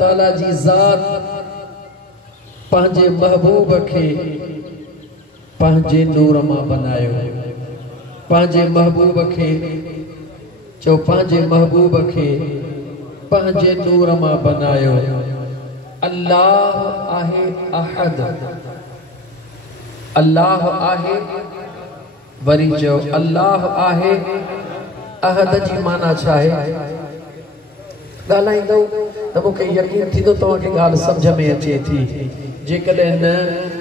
ताला जी ज़ात पंहिंजे महबूब खे पंहिंजे नूर मां बनायो। पंहिंजे महबूब खे चो पंहिंजे महबूब खे पंहिंजे नूर मां बनायो। अल्लाह आहे अहद, अल्लाह आहे वरी चो अल्लाह आहे अहद जी माना छा आहे? ॻाल्हाईंदो त मूंखे यकीन थींदो तव्हांखे ॻाल्हि सम्झ में अचे थी। जेकॾहिं न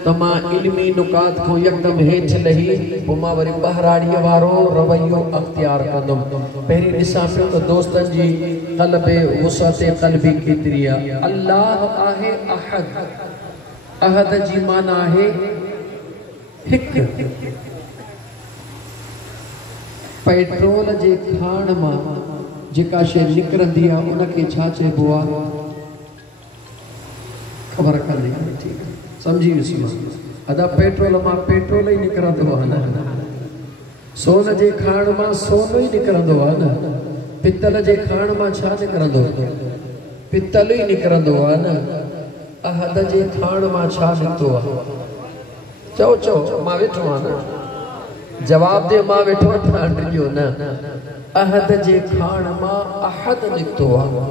त मां इल्मी नुकात खां यकदम हेठि लही पोइ मां वरी बहराड़ीअ वारो रवैयो अख्तियार कंदुमि। पहिरीं ॾिसां पियो त दोस्तनि जी क़ल्बे वुसअते क़ल्बी केतिरी आहे। अल्लाह आहे अहद, अहद जी माना आहे हिकु। पेट्रोल जे खाण मां जेका शइ निकिरंदी आहे उनखे छा चइबो आहे? ख़बर कान्हे, ठीकु आहे, सम्झी वियुसि मां। अदा पेट्रोल मां पेट्रोल ई निकिरंदो आहे न, सोन जे खाण मां सोन ई निकिरंदो आहे न, पितल जे खाण मां छा निकिरंदो? पितल ई निकिरंदो आहे न। अहद जे खाण मां छा निकितो आहे? चओ चओ, मां वेठो आहियां न, जवाब दे, मां वेठो आहियां, ॾिजो न। अहद जे खाण मां अहद निकितो आहे।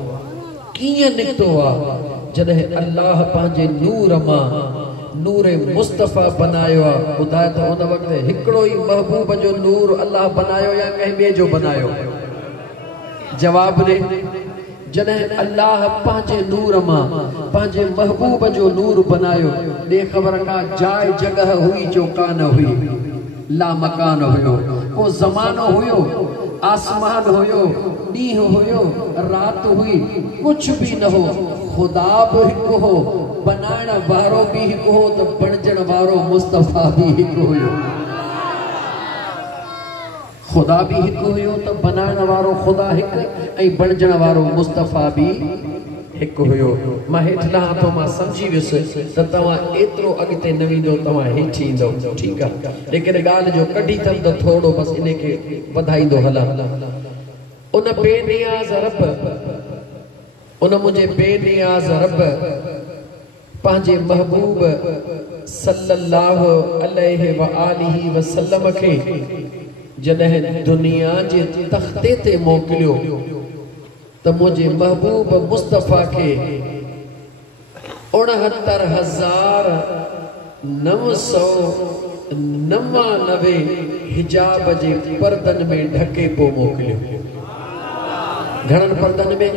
कीअं निकितो आहे? जॾहिं अल्लाह पंहिंजे नूर मां नूर मुस्तफ़ा बनायो आहे। ॿुधाए त उन वक़्तु हिकिड़ो ई महबूब जो नूर अल्लाह बनायो या कंहिं ॿिए जो बनायो? जवाब ॾे। जॾहिं अल्लाह पंहिंजे नूर मां पंहिंजे महबूब जो नूर बनायो, ॾे ख़बर का जाइ जगह हुई जो कान हुई, ला मकान हुयो, को ज़मानो हुयो, आसमान हुयो, ॾींहुं हुयो, रात हुई, कुछ भी न हो। खुदा भी हिकु हो, बनाइण वारो भी हिकु हो, तो बणजण वारो मुस्तफ़ा भी हिकु हुयो। खुदा भी हिकु हुयो तो बनाइण वारो खुदा हिकु, ऐं बणजण वारो मुस्तफ़ा भी हिकु हुयो। मां हेठि लहां थो, मां सम्झी वियुसि त तव्हां एतिरो अॻिते न वेंदो, तव्हां हेठि ईंदो, ठीकु आहे। लेकिन ॻाल्हि जो कढी अथमि त थोरो बसि इनखे वधाईंदो हलां। उन बेनियाज़ रब, उन मुंहिंजे बेनियाज़ रब पंहिंजे महबूब सल्लल्लाहु अलैहि व आलिहि वसल्लम खे जॾहिं दुनिया जे तख़्ते ते मोकिलियो त मुंहिंजे महबूब मुस्तफ़ा खे 69,999 हिजाब जे पर्दनि में ढके पोइ मोकिलियो। घणनि पर्दनि में?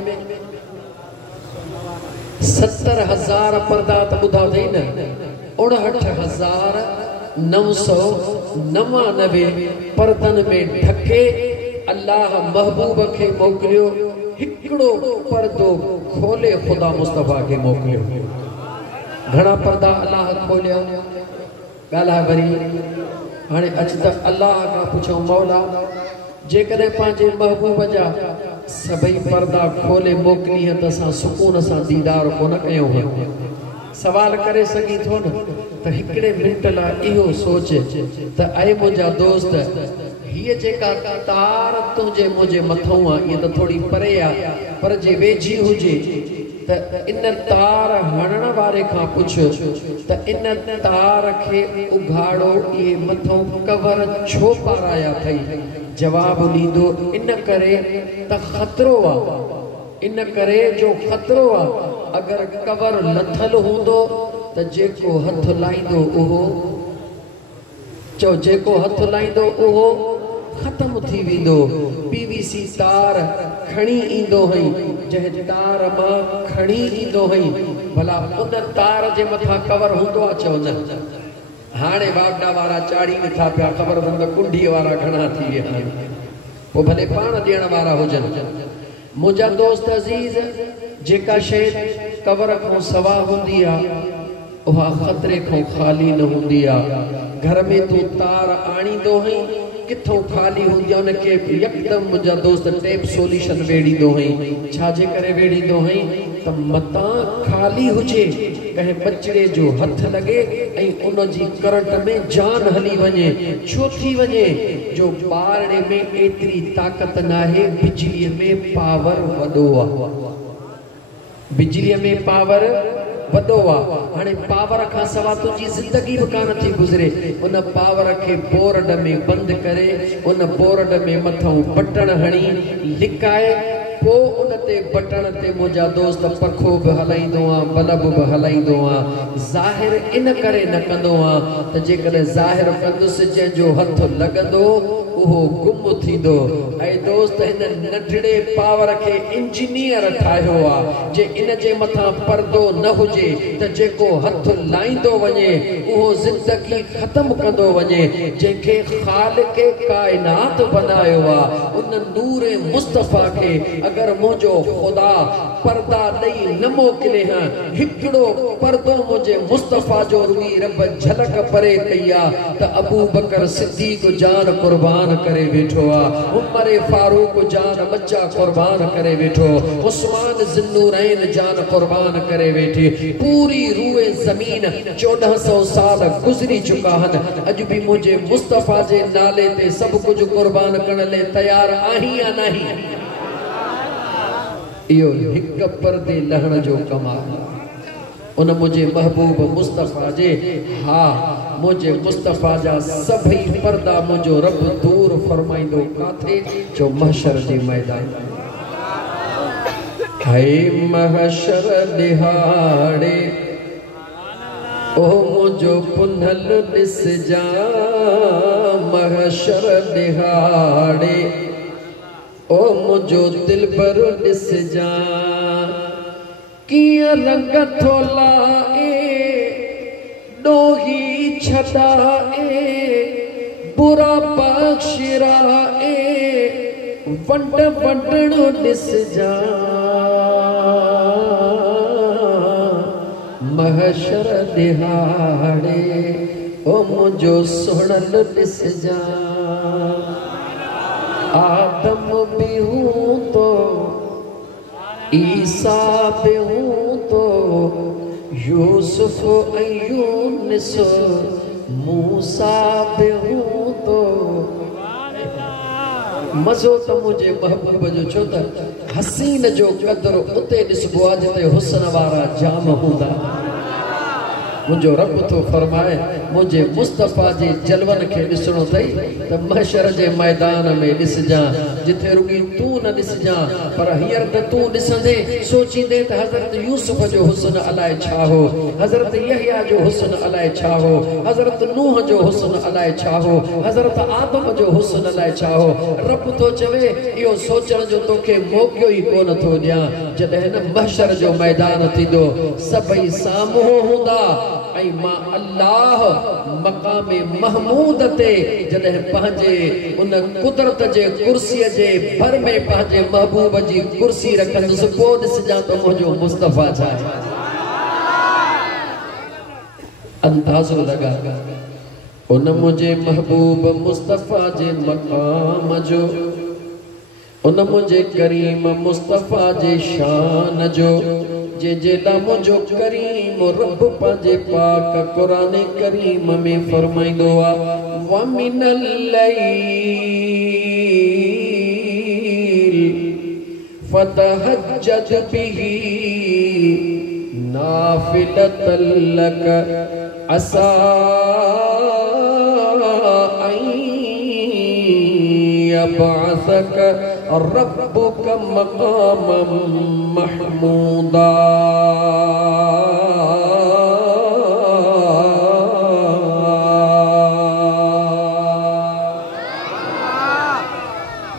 70,000 पर्दा त ॿुधा अथई न। 69,999 पर्दनि में ढके अल्लाह महबूब खे मोकिलियो। हिकिड़ो पर्दो खोले खुदा मुस्तफ़ा खे मोकिलियो। घणा पर्दा अल्लाह खोलिया? ॻाल्हाए वरी। हाणे अच त अल्लाह खां पुछो, मौला जेकॾहिं पंहिंजे महबूब जा सभई पर्दा खोले मोकिली त असां सुकून सां दीदार कोन कयूं? सवाल करे सघी थो न? त हिकिड़े मिंट लाइ इहो सोच त ऐं मुंहिंजा दोस्त, हीअ जेका तार तुंहिंजे मुंहिंजे मथां आहे इहा त थोरी परे आहे, पर जे वेझी हुजे त इन तार हणण वारे खां पुछ त इन तार खे उघाड़ो, इहे मथां कवर छो पाराया अथई? जवाब ॾींदो, इन करे त ख़तरो आहे, इन करे जो ख़तरो आहे। अगरि कवर लथल हूंदो त जेको हथ लाहींदो उहो, चओ जेको हथ लाहींदो उहो ख़तम थी वेंदो। PVC तार खणी ईंदो हुई, जंहिं तार मां खणी ईंदो हुई, भला उन तार जे मथां कवर हूंदो आहे? चओ न। हाणे वागड़ा वारा चाढ़ी नथा पिया, ख़बर अथनि त कुंडीअ वारा घणा थी विया आहिनि, पोइ भले पाण ॾियण वारा हुजनि। मुंहिंजा दोस्त अज़ीज़, जेका शइ कवर खां सवा हूंदी आहे उहा ख़तरे खां ख़ाली न हूंदी आहे। घर में तूं तार आणींदो हुई, किथों खाली हूंदी आहे उनखे यकदम मुंहिंजा दोस्त टेप सॉल्यूशन वेड़ींदो हुई। छाजे करे वेड़ींदो हुई? त मतां खाली हुजे, कंहिं बचिड़े जो हथ लॻे ऐं उन जी करंट में जान हली वञे। छो थी वञे? जो ॿारड़े में एतिरी ताक़त न आहे, बिजलीअ में पावर वॾो आहे। बिजली में पावर वदो हाने पावर का सवा तुझी जिंदगी भी कान थी गुजरे उन पावर के बोर्ड में बंद करे उन बोर्ड में मथां बटन हणी लिकाए पो उनते बटन ते मुझा दोस्त पखो भी हलाइंदो आ बल्ब भी हलाइंदो आ ज़ाहिर इन करे न कंदो आ त जेकॾहिं ज़ाहिर कंदुसि जंहिंजो हथ लगंदो उहो गुम थींदो। ऐं दोस्त हिन नंढड़े पावर के इंजीनियर ठाहियो आ जे इन जे मथां पर्दो न हुजे त जेको हथ लाइंदो वञे उहो जिंदगी ख़त्म कंदो वञे। जंहिंखे ख़ालिक़ काइनात बनायो आ उन नूर मुस्तफ़ा के अगर मुझो खुदा पर्दा ॾेई न मोकिले हां हिकिड़ो पर्दो मुझे मुस्तफ़ा जो रुई रब झलक परे कई आ त अबू बकर सिद्दीक़ जान कुर्बान करे वेठो आ उमर फारूक जान बच्चा कुर्बान करे वेठो उस्मान ज़िन्नूरैन जान कुर्बान करे वेठी पूरी रूए ज़मीन 1400 साल गुज़री चुका हन अज भी मुझे मुस्तफ़ा जे नाले ते सब कुछ कुर्बान करण ले तैयार आही या नहीं। इहो हिक पर्दे लहण जो कमाल उन मुझे महबूब मुस्तफ़ा जे हा मुझे मुस्तफ़ा जा सभी पर्दा मुझो रब दूर फरमाइंदो काथे जो महशर जे मैदान है महशर दिहाड़े ओ मुझो पुनल दिस जा महशर दिहाड़े ओ मुझो दिल पर दिस जा किया रंग थोला डोही छदा बुरा बख्शिरा वंड वंडण दिस जा महशर दिहाड़े ओ मुझो सुणल दिस जा आदम भी हूँ तो ईसा भी हूँ तो यूसुफ यूनुस मूसा भी हूँ तो मज़ो तो मुझे महबूब जो छो त हसीन जो कदर उते ॾिसबो आहे जिते हुस्न वारा जाम हूंदा। मुझो रब तो फरमाए मुझे मुस्तफ़ा जे जलवन के ॾिसणो अथई त महशर जे मैदान में ॾिसजां जिथे रुगी तू न ॾिसजां पर हींअर त तू ॾिसंदे सोचींदे त हज़रत यूसुफ जो हुस्न अलाए छा हो हज़रत यहया जो हुस्न अलाए छा हो हज़रत नूह जो हुस्न अलाए छा हो हज़रत आदम जो हुस्न अलाए छा हो। रब तो चवे इहो सोचण जो तोखे मौक़ो ई कोन थो ॾियां जॾहिं न महशर जो मैदान थींदो सभई साम्हूं हूंदा ऐं मां अल्लाह मक़ाम महमूद ते जॾहिं पंहिंजे उन कुदरत जे कुर्सीअ जे भर में पंहिंजे महबूब जी कुर्सी रखंदुसि पोइ ॾिसजां त मुंहिंजो मुस्तफ़ा छा आहे। अंदाज़ो लगा उन मुझे महबूब मुस्तफ़ा जे मक़ाम जो उन मुझे करीम मुस्तफ़ा जे शान जो जे ला मुझो करीम रब पंहिंजे पाक कुरान करीम में फरमाइंदो आ व मिनल लैल फतहज्जद बिही नाफिलतल लक असा यबअसक रब्बुक मक़ामम महमूदा।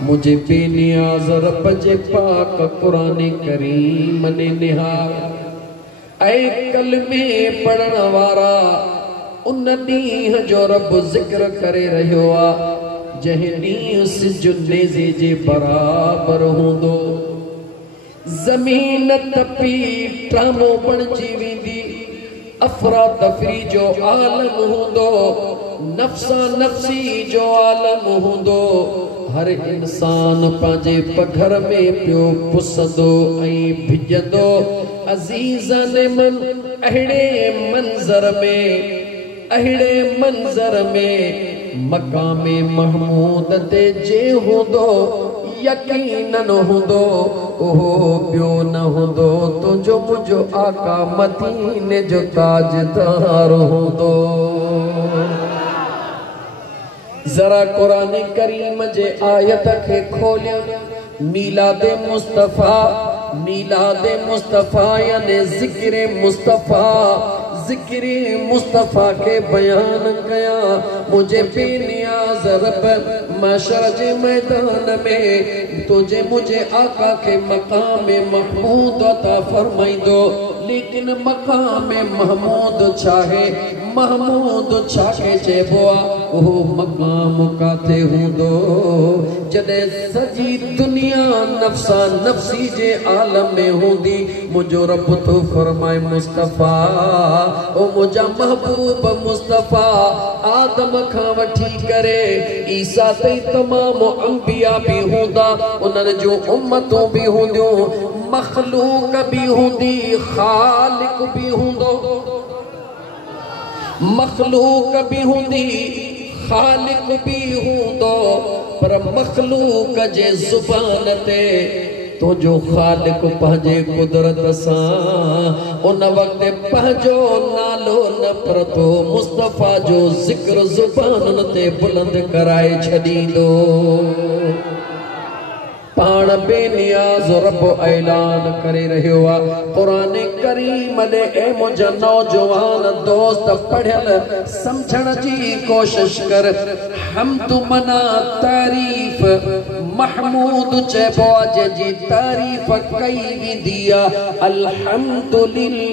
मुझे बेनियाज़ रब जे पाक कुरान करीम ने निहार ऐ कलमे पढ़ण वारा उन ॾींहं जो रब ज़िक्र करे रहियो आ जंहिं ॾींहुं सिज नेज़े जे बराबर हूंदो ज़मीन तपी टामो बणिजी वेंदी अफरा तफरी जो आलम हूंदो नफ़्सा नफ़्सी जो आलम हूंदो हर इंसान पंहिंजे पघर में पियो पुसंदो ऐं भिजंदो अज़ीज़न मन अहिड़े मंज़र में मक़ाम महमूद ते जे हूंदो यकीनन हुंदो ओहो ॿियो न हुंदो तुंहिंजो मुंहिंजो आका मदीने जो ताजदार हुंदो। जरा कुरान करीम जे आयत के खोलिया। मीलादे मुस्तफा यानी जिक्र मुस्तफा के बयान कया। मुझे बेनियाज रब महशर जे मैदान में तुझे मुझे आका के मकाम महमूद अता फरमाइंदो। लेकिन मकाम महमूद चाहे महमूद छाके चेबो ओहो मकाम काथे हुंदो जदे सजी दुनिया नफ्सा नफ्सी जे आलम में हुंदी। मुझो रब तो फरमाए मुस्तफा ओ मुझा महबूब मुस्तफा आदम खां वठी करे ईसा ताईं तमाम अंबिया भी हुंदा। उन्हनि जो उम्मतों भी हुंदियूं, मखलूक भी हुंदी, खालिक भी हुंदो। मखलूक भी हुंदी, खालिक भी हुंदो, पर मखलूक जे जुबान ते तो जो खालिक पंहिंजे कुदरत सां उन वक्त पंहिंजो नालो न परतो मुस्तफा जो जिक्र जुबान ते बुलंद कराए छॾींदो। पाण बेनियाज रब ऐलान करे रहियो आहे कुरान करीम दे। ए मुंहिंजा नौजवान दोस्त पढ़ियल समझण जी कोशिश कर। हम तू मना तारीफ महमूद चइबो आहे जी तारीफ कई वेंदी आहे अल्हम्दुलिल्लाहि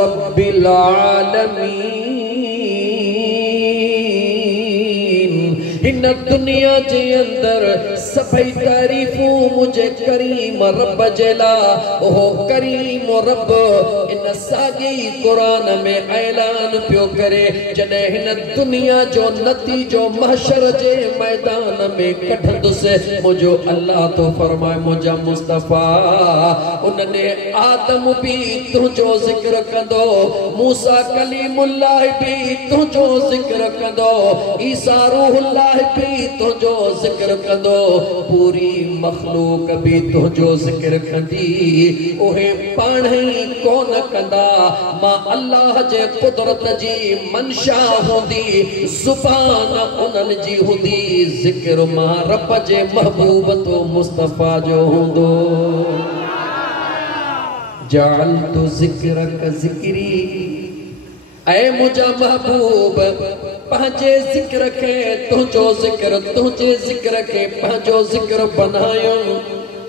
रब्बिल आलमीन। इन दुनिया के अंदर सभई तारीफूं मुझे करीम रब जला। ओहो करीम रब इन सागी कुरान में ऐलान पियो करे। जने इन दुनिया जो नतीजो महशर जे मैदान में कढंदुसे मुझो अल्लाह तो फरमाए मुझा मुस्तफा उन्हें आदम भी तुझो जिक्र कंदो, मूसा कलीमुल्लाह भी तुझो जिक्र कंदो, ईसा रूहुल्लाह भी तुझो जिक्र कंदो, पूरी मखलूक भी तुझो जिक्र कंदी। ओहे पाण ही कोन कंदा, मां अल्लाह जे कुदरत जी मंशा हुंदी, जुबान उन्हनि जी हुंदी, जिक्र मां रब जे महबूब तो मुस्तफा जो हुंदो। जालतु जिक्रक जिक्री, ऐ मुझा महबूब पंहिंजे जिक्र के तुझो जिक्र, तुझे जिक्र के पंहिंजो जिक्र बनायो।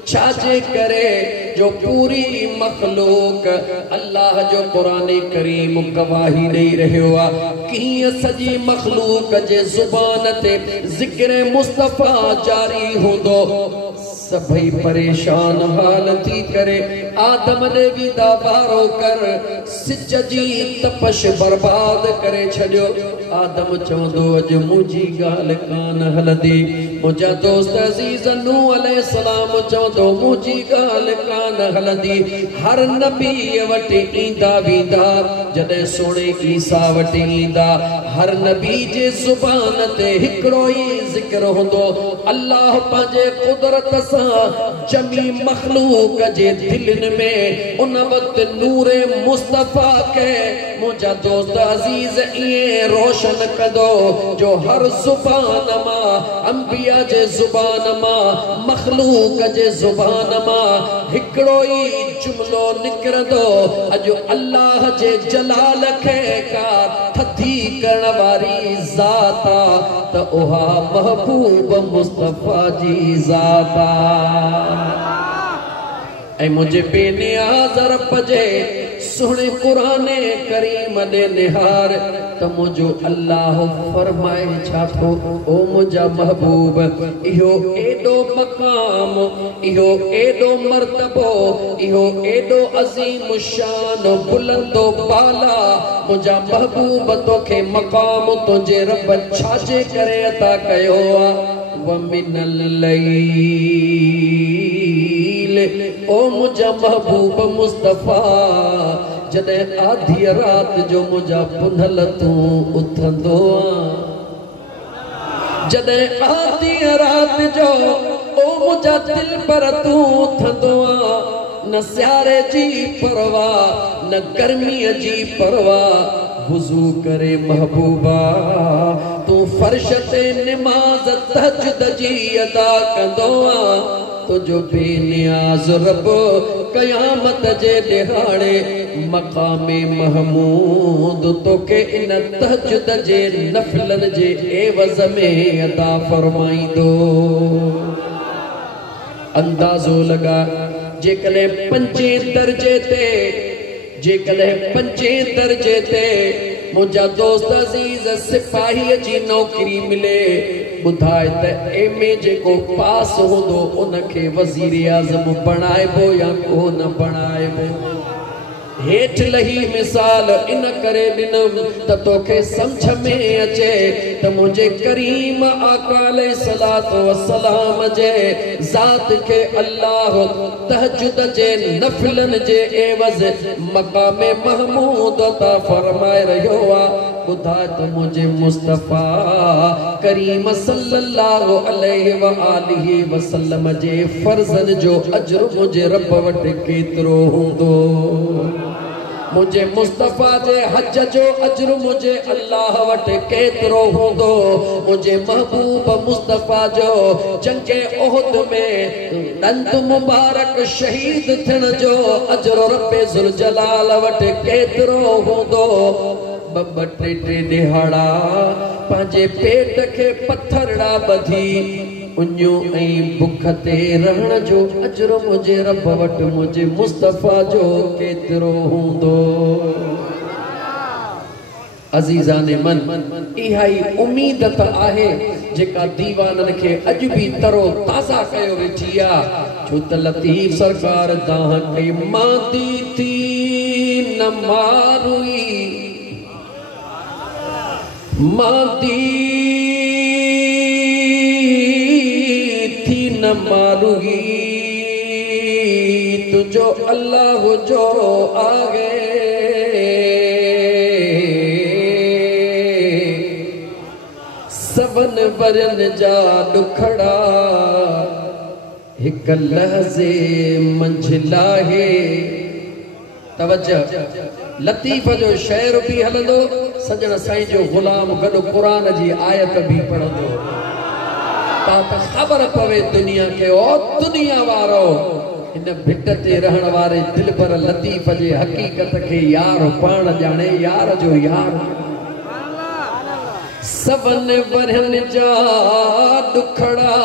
छाजे करे जो पूरी मखलूक अल्लाह जो कुरान करीम गवाही नहीं रहियो आहे कि सजी मखलूक जे जुबान ते जिक्र मुस्तफा जारी हुंदो। सभई परेशान हाल थी करे आदम ने भी दावारो कर सिज जी तपश बर्बाद करे छड़ियो। आदम चवंदो अज मुझी गाल कान हलदी। मुझा दोस्त अजीज नूह अलैहिस्सलाम चवंदो मुझी गाल कान हलदी। हर नबी वटि ईंदा वेंदा जॾहिं सोणे ईसा वटि ईंदा। हर नबी जे जुबान ते हिकिड़ो ई ज़िक्र हुंदो। अल्लाह पंहिंजे कुदरत सां जमी मखलूक जे दिलनि में उन वक्त नूरे मुस्तफा के मुझा दोस्त अजीज इए रोशन कंदो जो हर जुबान मां अंबिया जे जुबान मां मखलूक जे जुबान मां हिकिड़ो ई जुमलो निकिरंदो अॼु अल्लाह जे जलाल खे का थधी करण वारी ज़ात आ त उहा महबूब मुस्तफा जी ज़ात आ। ऐ मुझे बेनियाज़ रब जे सुने कुरान करीम दे निहार त मुझो अल्लाह फरमाए छा थो ओ मुझा महबूब इहो एडो मकाम, इहो एडो मर्तबो, इहो एडो अजीम शान बुलंदो बाला मुझा महबूब तोखे मकाम तुझे रब छाजे करे अता कयो आ। व मिनल लैल ओ मुझा महबूब मुस्तफा जॾहिं आधी रात जो मुझा पुनल तू उथंदो आ। जॾहिं आधी रात जो ओ मुझा दिल पर तू थंदुआ न सियारे जी परवाह न गर्मी जी परवाह वुजू करे महबूबा तू फर्श ते नमाज तहज्जुद जी अदा कंदोआ तुझो बेनियाज रब कयामत जे दिहाड़े मकामे महमूद तो के इन तहज्जुद जे नफलन जे एवज़ में अदा फरमाइंदो। अंदाजो लगा जेकले पंजे दर्जे ते मुझा दोस्त अजीज सिपाही जी नौकरी मिले बुधाए त एमे जेको पास होंदो उनके वजीर आज़म बनाएबो या कोन बनाएबो। हेठ लही मिसाल इन करे दिनम त तोखे समझ में अचे त मुझे करीम आका अलैहिस्सलातु वस्सलाम जे ज़ात के अल्लाह तहज्जुद जे नफलन जे एवज़ मकामे महमूद अता फरमाए रहियो आ। बुधा त मुझे मुस्तफा करीम सल्लल्लाहु अलैहि व आलिहि वसल्लम जे फर्ज़न जो अजर मुझे रब वट केतरो हुंदो। मुझे मुस्तफा जे हज जो अजर मुझे अल्लाह वट केतरो हुंदो। मुझे महबूब मुस्तफा जो जंगे उहद में दंद मुबारक शहीद थियण जो अजर रब्बे ज़ुल जलाल वट केतरो हुंदो। बब्बा टे दिहाड़ा पंहिंजे पेट के पत्थरड़ा बधी उन्यो ऐं बुख ते रहण जो अजर मुझे रब वट मुझे मुस्तफा जो केतरो हुंदो। अजीज़ाने मन इहा ही उम्मीद त आहे जेका दीवानन के अज भी तरो ताज़ा कयो वेठी आ। छो त लतीफ़ सरकार दाह कई मादी थी न मारुई मादी थी न मारूगी तुझो अल्लाह जो आगे सबन वरन जा दुखड़ा हिक लहज़े मंझला है। तवज्जो लतीफ़ जो शेर भी हलंदो सजण साईं जो गुलाम गॾु क़ुरान जी आयत भी पढ़ंदो तां ख़बर पवे दुनिया के ओ दुनिया वारो इन भिट ते रहण वारे दिलबर लतीफ़ जे हकीकत के यार पाण जाने यार जो यार सबन वरन जा दुखड़ा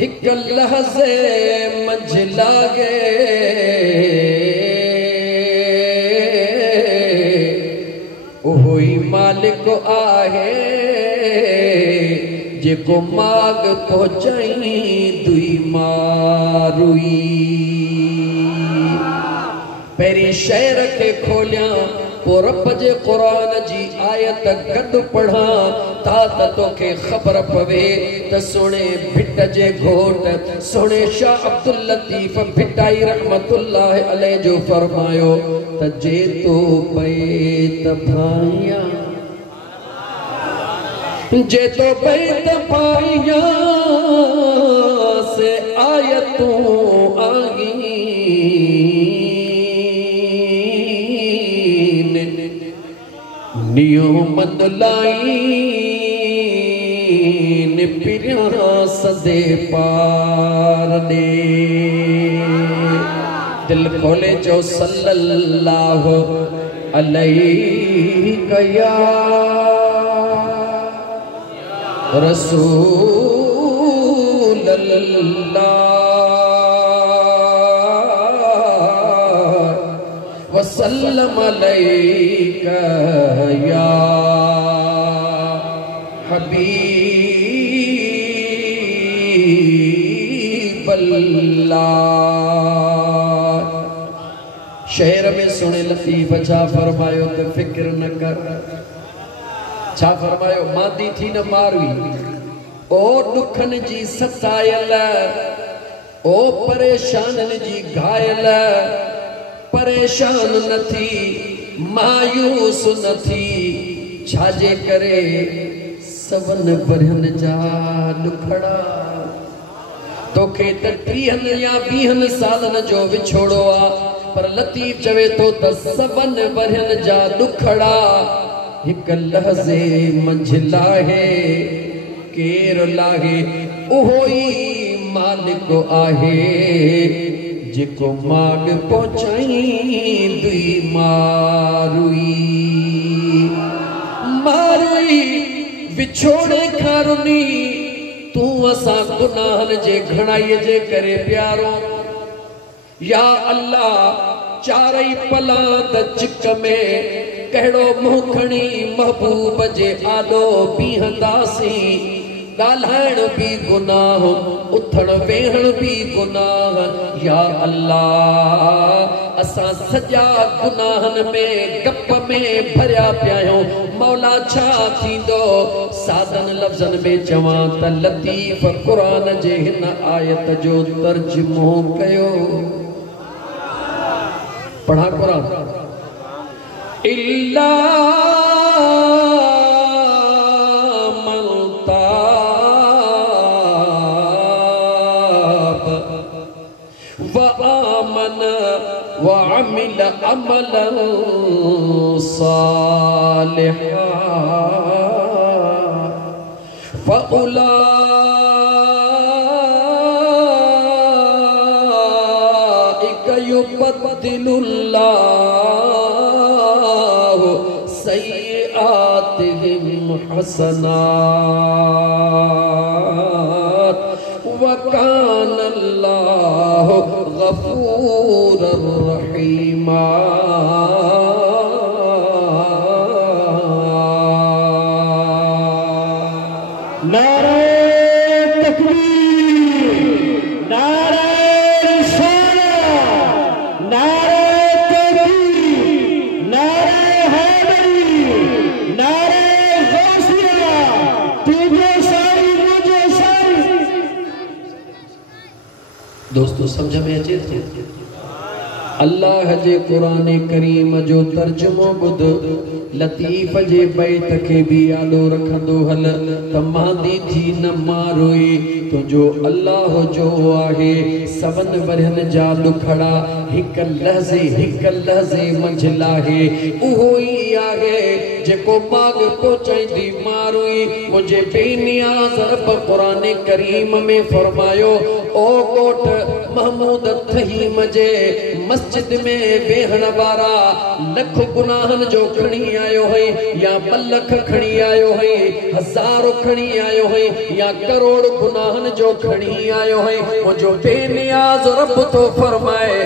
हिक लहज़े मंझला गे मालिक आहे जेको माग पहुंचाई दुई मारुई। पेरी शेर के खोलिया पो रब जे कुरान जी आयत गॾु पढ़ा ता त तोखे ख़बर पवे त सोने भिट जे घोट सोने शाह अब्दुल लतीफ़ भिटाई रहमतुल्लाह अलैह जो फरमायो त जे तो बैत भाइया जे तो बैत भाइया से आयतों आई नियो मन लाई पिरिया सदे पार दे दिल खोले जो सल्लल्लाहु अलैहि या रसूल अल्लाह वसल्लम अलैका या हबीब अल्लाह। शेर में सुने लतीफ़ छा फरमायो तो फिक्र न कर छा फरमायो मादी थी न मारवी ओ दुखन जी सतायल ओ परेशानन जी घायल परेशान न थी मायूस न थी छाजे करे सबन भरन जा दुखड़ा तोखे त 30 या 20 सालन जो विछोड़ो आ पर लतीफ चवे तो त सबन वरन जा दुखड़ा हिक लहज़े मंझला है केर लाहे ओही मालिक आहे जेको माग पहुंचाई दुई मारुई मारुई विछोड़े खारुनी तू असा गुनाहन जे घणाई जे करे प्यारो या अल्लाह चारई पला द चिक में कहिड़ो मुंह खणी महबूब जे आॾो बीहंदासी ॻाल्हाइण भी गुनाह उथण वेहण भी गुनाह या अल्लाह असां सॼा गुनाहन में गप में भरिया पिया आहियूं मौला छा थींदो सादन लफ़्ज़न में चवां त लतीफ़ क़ुरान जे हिन आयत जो तर्जुमो कयो पढ़ा कुरान इल्ला वअमिल अमलन सालिहा फउलाइका युबद्दिलुल्लाहु सय्यिआतिहिम हसनात व कानल्लाहु गफूरर रहीमा नारे तकबीर नारे रिसालत नारे तकबीर नारे हैदरी नारे गौसिया तुझे सारी मुझे सारी दोस्तों समझ में अचे थो अल्लाह जे कुरान करीम जो तर्जुमो बुध लतीफ जे बैत के भी आलो रखंदो हल त मांदी थी न मारोई तुझो अल्लाह जो आहे सबन वरन जा दुखड़ा हिक लहज़े मंझ लाहे उहो ई आहे जेको माग पहुचाईंदी मारोई मुझे बेनियाज़ रब कुरान करीम में फरमायो ओ कोट महमूद थहीम जे मस्जिद में वेहण वारा लख गुनाहन जो खणी आयो है या 2 लख खणी आयो है 1000 खणी आयो है या करोड़ गुनाहन जो खणी आयो है मुझो बेनियाज़ रब तो फरमाए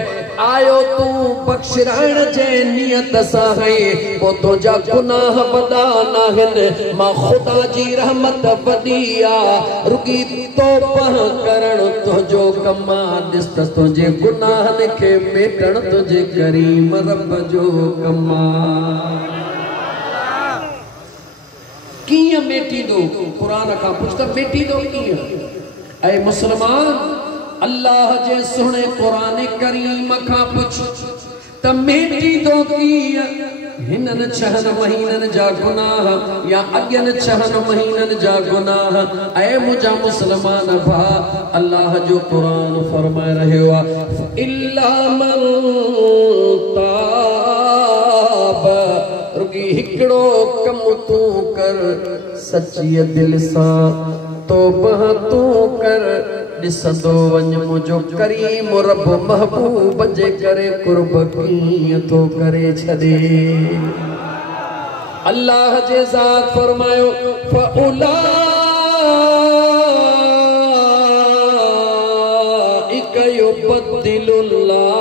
आयो तू बख्शिराइण जे नियत सां है पो तो जा गुनाह वदा नाहिन मां खुदा जी रहमत वडी आ रुकी तौबह करण तुझो कमा ॾिस त तुझे गुनाहन खे मेटण तुझे करीम रब जो कमा कीअं मेटींदो क़ुरान खां पुछ त मेटींदो कीअं ऐ मुसलमान अल्लाह जे सुणे कुरान करीम खां पुछ त मेटींदो कीअं हिनन 6 महीनन जा गुनाह या अगन 6 महीनन जा गुनाह ऐ मुझा मुसलमान भा अल्लाह जो कुरान फरमाए रहियो आ इल्ला मन ताब रुकी हिकड़ो कम तू कर सच्ची दिल सां तौबह तू कर दिसंदो वञ मुझो करीम रब महबूब जे करे कुर्ब कीअं थो करे छॾे अल्लाह जे ज़ात फरमायो फउलाइका युबद्दिलुल्लाहु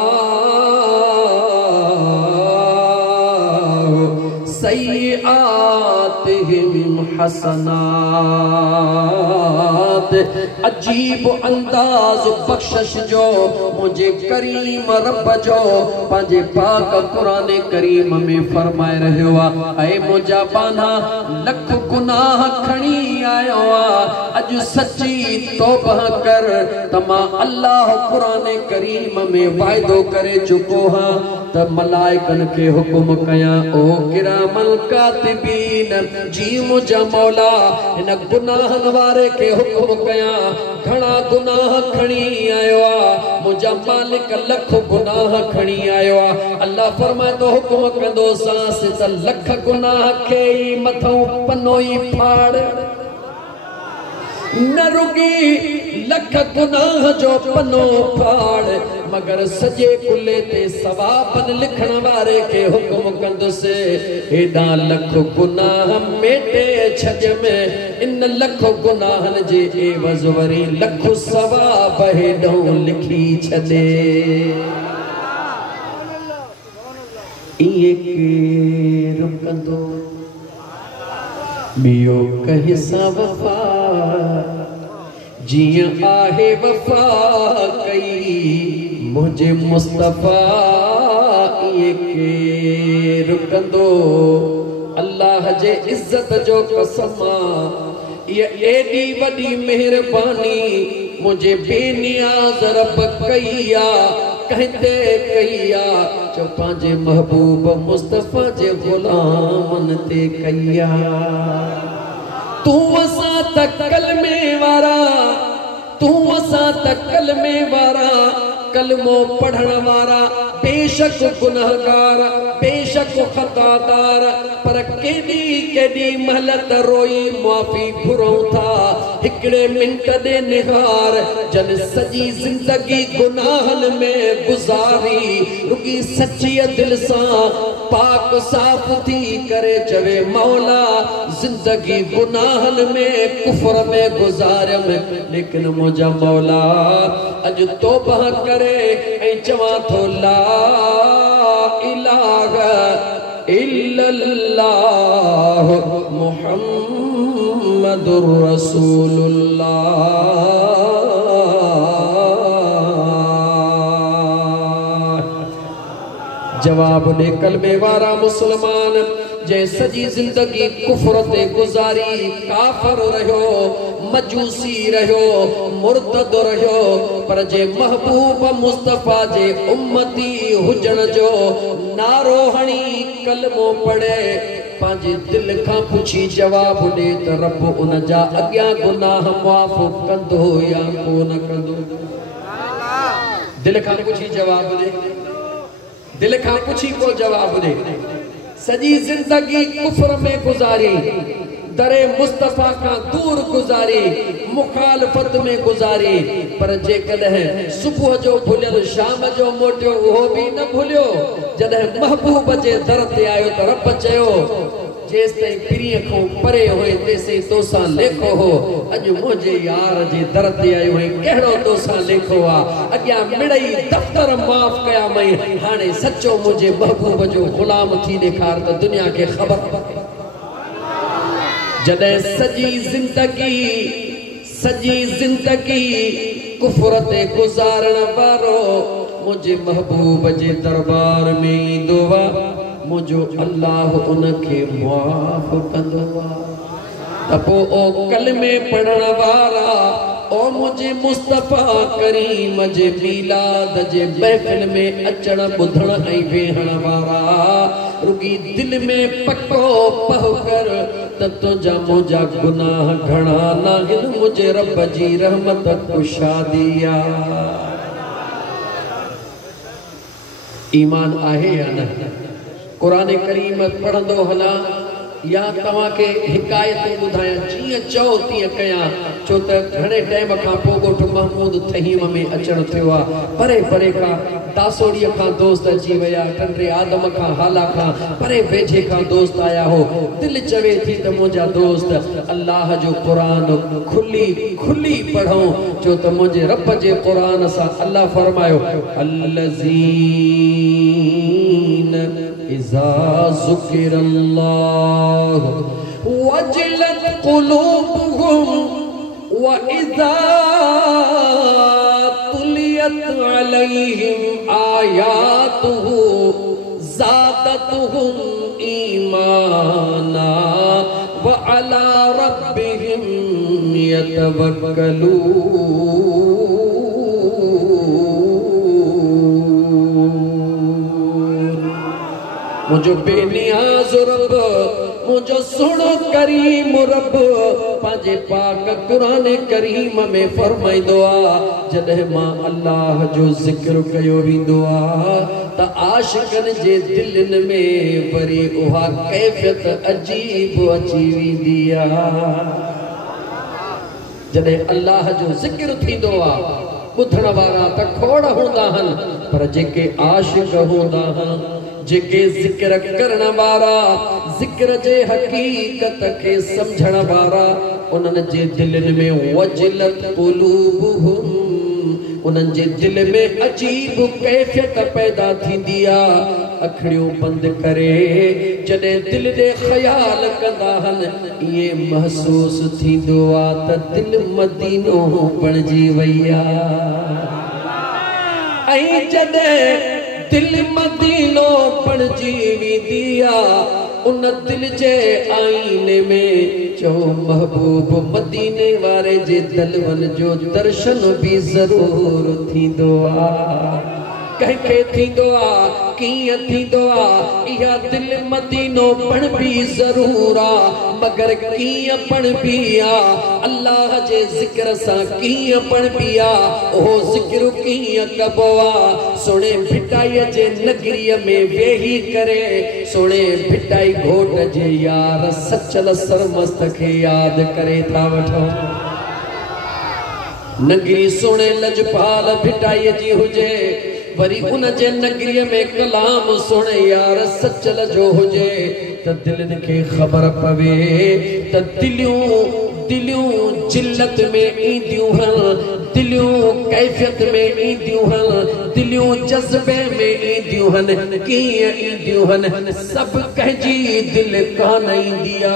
सय्यिआतिहिम हसनात अजीब अंदाज बख्शिश जो मुझे करीम रब जो पांजे पाक कुरान करीम में फरमाए रहियो आ ऐ मुझा बाना लख गुनाह खणी आयो आ अज सच्ची तौबह कर तमा अल्लाह कुरान करीम में वायदो करे चुको हां त मलाइकन के हुक्म कया ओ किरामल कातिबीन जी मुझा मौला इन गुनाहन वारे के हुक्म हुक्म कया घणा गुनाह खणी आयो आ मुझा मालिक लख गुनाह खणी आयो आ अल्लाह फरमाए तो हुक्म कंदो सांस त लख गुनाह खे मथो पनो ई फाड़ न रुगी लख गुनाह जो पनो फाड़ मगर सजे कुले ते सवाबन लिखण वारे के हुक्म कंदुसे एडा लख गुनाह मेटे छज में इन लख गुनाहन जे एवज वरी लख सवाब हेडो लिखी छदे इए के रुकंदो बियो कहि सा वफा जिया आहे वफा कई मुझे मुस्तफा ये के रुकंदो अल्लाह जे इज्जत जो कसमा ये एडी वडी मेहरबानी मुझे बेनियाज रब कईया कहते कईया जो पांजे महबूब मुस्तफा जे गुलामन ते कईया तू असा तकल में वारा तू असा तकल में वारा कलमो पढ़ण वारा बेशक गुनाहगार बेशक खतादार पर केडी केडी महलत रोई माफी घुरों था हिकड़े मिनट दे निहार जन सजी जिंदगी गुनाहन में गुजारी रुकी सच्ची दिल सा पाक साफ थी करे चवे मौला जिंदगी गुनाहन में कुफर में गुजारम लेकिन मुझा मौला अज तौबा करे ऐ चवा थो ला इलाहा इल्लल्लाह मुहम्मदुर रसूलुल्लाह जवाब दे कलमे वारा मुसलमान जे सजी जिंदगी कुफर ते गुजारी काफर रहो मजूसी रहो मुर्तद रहो पर जे महबूब मुस्तफा जे उम्मती हुजण जो नारो हणी कलमो पढ़े पांजे दिल का पुछी जवाब दे त रब उन जा अग्या गुनाह माफ कंदो या को न कंदो दिल का पुछी जवाब दे दिल का पुछी को जवाब दे सजी जिंदगी कुफर में गुजारी दरे मुस्तफा का दूर गुजारी मुखालफत में गुजारी पर जे कदह सुबह जो भुलियल शाम जो मोटियो वो भी न भूलियो जदह महबूब जे दर ते आयो तो रब चयो जेस ते पिरिय को परे होए तेसे तोसा लेखो हो अज मुझे यार जे दर ते आयो है केड़ो तोसा लेखो आ अग्या मिड़ई दफ्तर माफ कया मई हाने सच्चो मुझे महबूब जो गुलाम थी देखार तो दुनिया के खबर जदे सजी जिंदगी कुफर ते गुजारण वारो मुझे महबूब जे दरबार में दुआ मुझो अल्लाह उनके माफ कंदो तपो ओ कलमे पढ़ण वारा ओ मुझे मुस्तफा करीम जे मिलाद जे महफिल में अचण बुधण ऐं वेहण वारा रुगी दिल में पक्को पह कर त तुझा मुझा गुनाह घणा नाहिन मुझे रब जी रहमत कुशा दिया ईमान आहे या न कुरान करीम पढ़ंदो हला या तवा के हिकायत बुधाया जी चो ती कया छो त घणे टाइम का पो गोठ महमूद थहीम में अचण थियो आ परे परे का दासोड़ी का दोस्त अची वया टंडे आदम का हाला का परे वेझे का दोस्त आया हो दिल चवे थी त मुझा दोस्त अल्लाह जो कुरान खुली खुली पढ़ो जो त मुझे रब जे कुरान सा अल्लाह फरमायो अल्लज़ीन इज़ा ज़ुकिरल्लाह वजलत कुलूबुहुम व इज़ा तुलियत अलैहिम आयातुहु ज़ादतुहुम ईमाना व अला रब्बिहिम यतवक्कलून मुझो बेनियाज़ रब मुझो सुनो करीम रब पांजे पाक कुरान करीम में फरमाइंदो आ जॾहिं मां अल्लाह जो ज़िक्र कयो वेंदो आ त आशिकन जे दिलनि में वरी उहा कैफियत अजीब अची वेंदी आ। जॾहिं अल्लाह जो ज़िक्र थींदो आ ॿुधण वारा त खोड़ हूंदा आहिनि पर जेके आशिक हूंदा आहिनि जेके ज़िक्र करण वारा ज़िक्र जे हकीकत के समझण वारा उन्हनि जे दिलनि में वजलत क़ुलूबुहुम उन्हनि जे दिल में अजीब कैफियत पैदा थींदी आ। अखड़ियों बंद करे जॾहिं दिल दे ख्याल कंदा आहिनि ये महसूस थींदो आ त दिल मदीनो बणजी वई आ। ऐं जॾहिं दिल मदीनो बणजी वेंदी आ उन दिल जे आईने में चो महबूब मदीने वारे जे दलवन जो दर्शन भी जरूर थींदो आ। कंहिंखे थींदो आ कीअं थींदो आ इहा दिल मदीनो पण भी जरूर आ मगर कीअं पण भी आ अल्लाह जे ज़िक्र सां कीअं पण भी आ ओ ज़िक्र कीअं कबो आ। सोणे भिटाईअ जे नगरीअ में वेही करे सोणे भिटाई घोट जे यार सचल सरमस्त खे याद करे था वठो। नगरी सोणे लजपाल भिटाईअ जी हुजे वरी उन जे नगरीअ में कलाम सोणे यार सचल जो हुजे त दिलनि खे ख़बर पवे त दिलियूं जिल्लत में ईंदियूं हन दिलियूं कैफियत में ईंदियूं हन दिलियूं जज़्बे में ईंदियूं हन कीअं ईंदियूं हन सभु कंहिंजी दिल कान ईंदी आ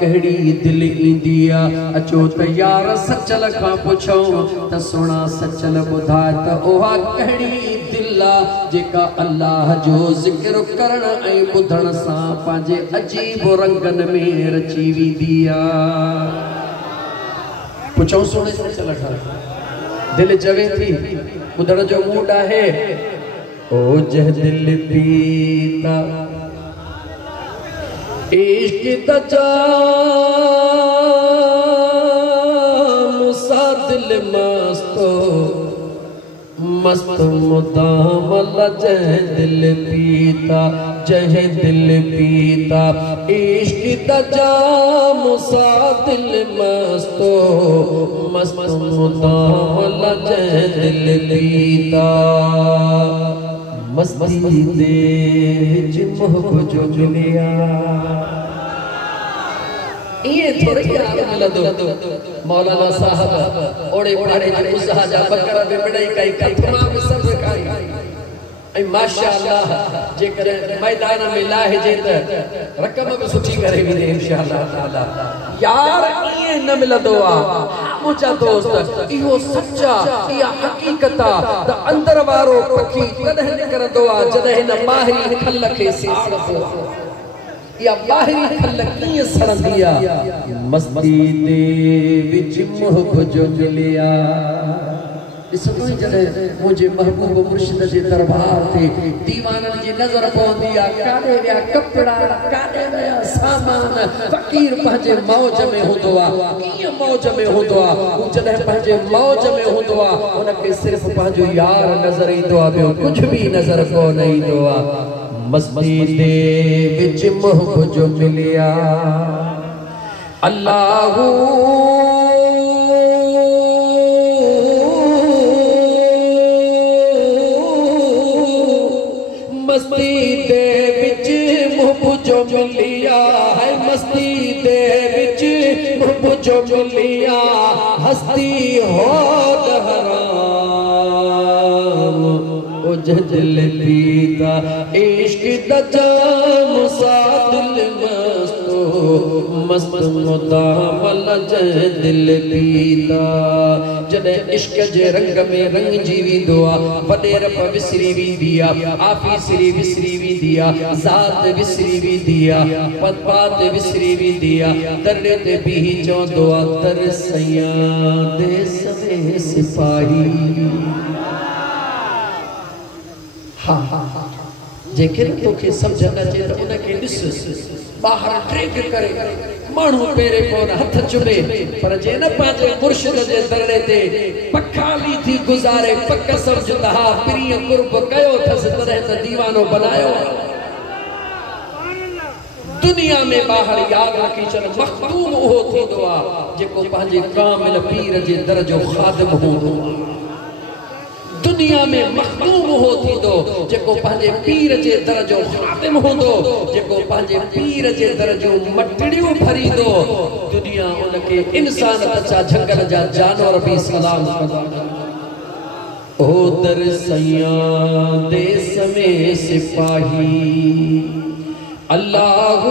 कहिड़ी दिल ईंदी आ। अचो त यार सचल खां पुछूं त सोना सचल ॿुधाए त उहा कहिड़ी दिल आ जेका अल्लाह जो ज़िक्र करण ऐं ॿुधण सां पंहिंजे अजीब रंगनि में रची वेंदी आ। पुछूं सोने सचल खां दिल चवे थी ॿुधण जो मूड आहे ओ जह दिल पीता इश्क द जाम सा दिल मस्तो मस्त मुदाम जह दिल पीता जह दिल पीता इश्क द जाम सा दिल मस्तो मस्त मुदाम जह दिल पीता मस्ती दे विच मोहब्बत जो मिलिया ये थोड़ी याद मिलंदो मौलाना साहब ओड़े पाड़े जे उसाह जा बकरा बि मिड़ई कई कथमा बि सभु खाई ऐं माशाअल्लाह जेकर मैदान में लाहिजे त रक़म बि सुठी करे वेंदे इंशाअल्लाह ताला यार ये न मिलंदो आ। मुंहिंजा दोस्त इहो सच्चा इहा हकीकत आ त अंदर वारो पखी कॾहिं निकिरंदो आ जॾहिं हिन ॿाहिरी खल खे सीसंदो या ॿाहिरी खल कीअं सड़ंदी आ मस्ती दे विच मोहब्बत जो मिलिया। ॾिसंदो जॾहिं मुंहिंजे महबूब मुर्शिद जे दरबार ते दीवाननि जी नज़र पवंदी आ काॾे विया कपिड़ा काॾे विया सामान फ़क़ीर पंहिंजे मौज में हूंदो आ कीअं मौज में हूंदो आ हू जॾहिं पंहिंजे मौज में हूंदो आ उनखे सिर्फ़ पंहिंजो यार नज़र ईंदो आ ॿियो कुझु बि नज़र कोन ईंदो आ। मस्ती दे विच मोहब्बत जो मिलिया अल्लाह मस्ती दे विच मोहब्बत जो मिलिया है मस्ती दे विच मोहब्बत जो मिलिया हस्ती हो हराम ओ जदिल पीता इश्क द जाम सा दिल मस्तो मस्त मुदाम दिल पीता जॾहिं इश्क जे रंग में रंगजी वेंदो आ वॾेर विसरी वेंदी आ आफीसरी विसरी वेंदी आ ज़ात विसरी वेंदी आ पदपात विसरी वेंदी आ दरड़े ते बीही चवंदो आ दर सयां दे सवे सिपाही जेके तोखे समझ न अचे त उनखे ॾिस बाहर ड्रिंक करे माण्हू पेरे कोन हथ चुमे पर जे न पंहिंजे मुर्शिद जे दरड़े ते पखाली थी गुज़ारे पक समझंदा हा प्रिय कुर्ब कयो अथसि तॾहिं त दीवानो बनायो दुनिया में बाहर याद रखी चल मखदूम उहो थींदो आहे जेको पंहिंजे कामिल पीर जे दर जो खादिम हूंदो आहे दुनिया में मखदूम हो थींदो जेको पंहिंजे पीर जे दर जो खादिम हूंदो जेको पंहिंजे पीर जे दर जो मटड़ियूं भरींदो दुनिया उनखे इंसान बचा झंगल जा जानवर भी सलाम कंदा ओ दर सैयां देस में सिपाही अल्लाह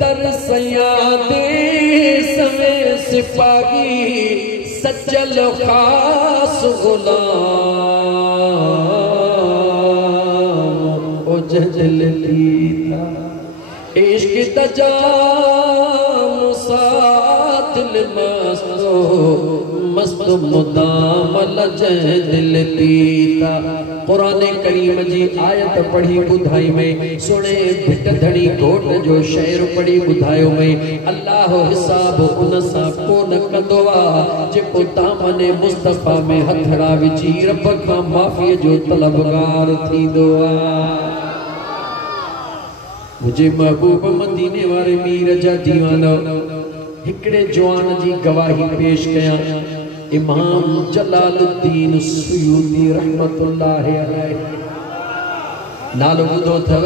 दर सैयां देस में सिपाही सज्जल खास गुलाम ओ जजल लीता इश्क तजाम सादिल मस्तो मस्त मुदाम लज दिल पीता कुरान करीम जी आयत पढ़ी बुधाई में सुने भिट धड़ी घोट जो शेर पढ़ी बुधायो में अल्लाह हिसाब उन सा कोन कंदो आ जेको दामने मुस्तफा में हथड़ा विझी रब खां माफ़ी जो तलबगार थींदो आ मुझे महबूब मदीने वारे मीर जा दीवाना हिकड़े जवान जी गवाही पेश कया इमाम जलालुद्दीन सुयूती रहमतुल्लाह अलैह नालो बुधो थव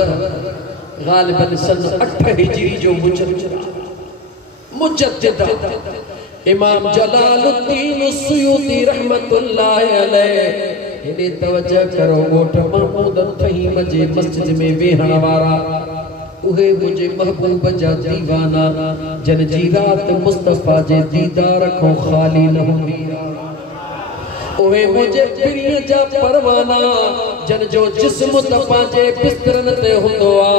गालिबन सन 8 हिजरी जो मुजद्दिद इमाम जलालुद्दीन सुयूती रहमतुल्लाह अलैह इने तवज्जो करो गोठ महमूद फहीम जे मस्जिद में वेहण वारा उहे मुझे महबूब जा दीवाना जन जी रात मुस्तफा जे दीदार को खाली न हुई उहे मुझे प्रिय जा परवाना जन जो जिस्म त पांजे बिस्तरन ते हुंदो आ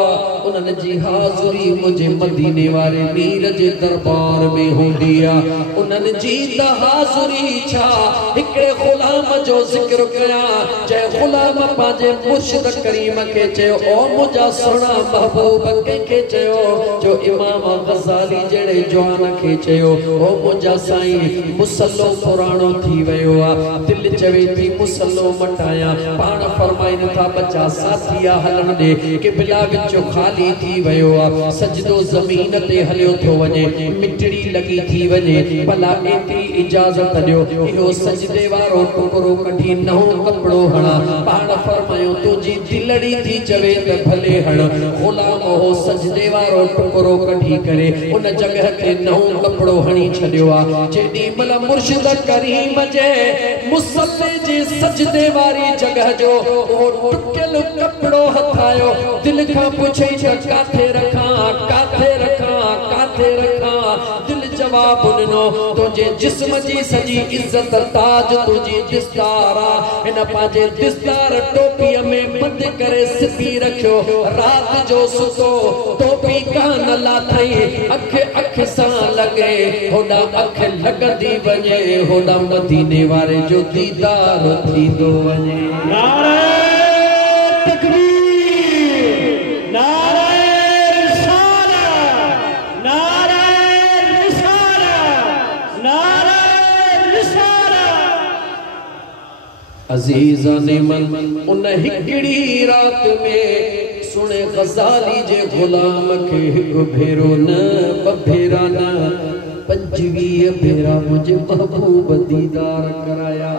उनन जी हाज़िरी मुझे मदीने वाले मीर जे दरबार में हुंदी आ उनन जी त हाज़िरी छा हिकड़े गुलाम जो जिक्र कया जे गुलाम पांजे मुर्शिद करीम के चयो ओ मुजा सोना महबूब के चयो जो इमाम गज़ाली जड़े जवान के चयो ओ मुजा साईं मुसल्लो पुराणो थी वयो आ दिल चवे थी मुसल्लो मटाया पान फरमाइन था बच्चा साथिया हलन दे के बिला विचो खाली थी वयो आ सजदो जमीन ते हलियो थो वने मिटड़ी लगी थी वने भला एतरी इजाजत दियो इहो सजदे वारो टुकड़ो कढी नहो कपड़ो हणा पान फरमायो तुजी दिलड़ी थी चवे त भले हण गुलाम हो सजदे वारो टुकड़ो कढी करे उन जगह ते नहो कपड़ो हणी छडियो आ जेडी मल मुर्शिद करीम जे मुसल्ले जी सजदे वारी जगह जो वो टुकल कपड़ो हथायो दिल का पूछे काथे रखा दिल जवाब नो तुझे जिस्म जी सजी इज्जत ताज तुझी दिस्तारा इन पाजे दिस्तार टोपी में बंद करे सिपी रखो रात जो सुतो टोपी कान लाथई अख सा लगे होदा अख लगदी वने होदा मदीने वाले जो दीदार थी दो वने नारे तकबीर नारे रिसाला नारे रिसाला नारे रिसाला अजीज़ाने मन उन हिकड़ी रात में सुने गज़ाली जे गुलाम के हिकु भेरो न बभेरा न 25 भेरा मुझे महबूब दीदार कराया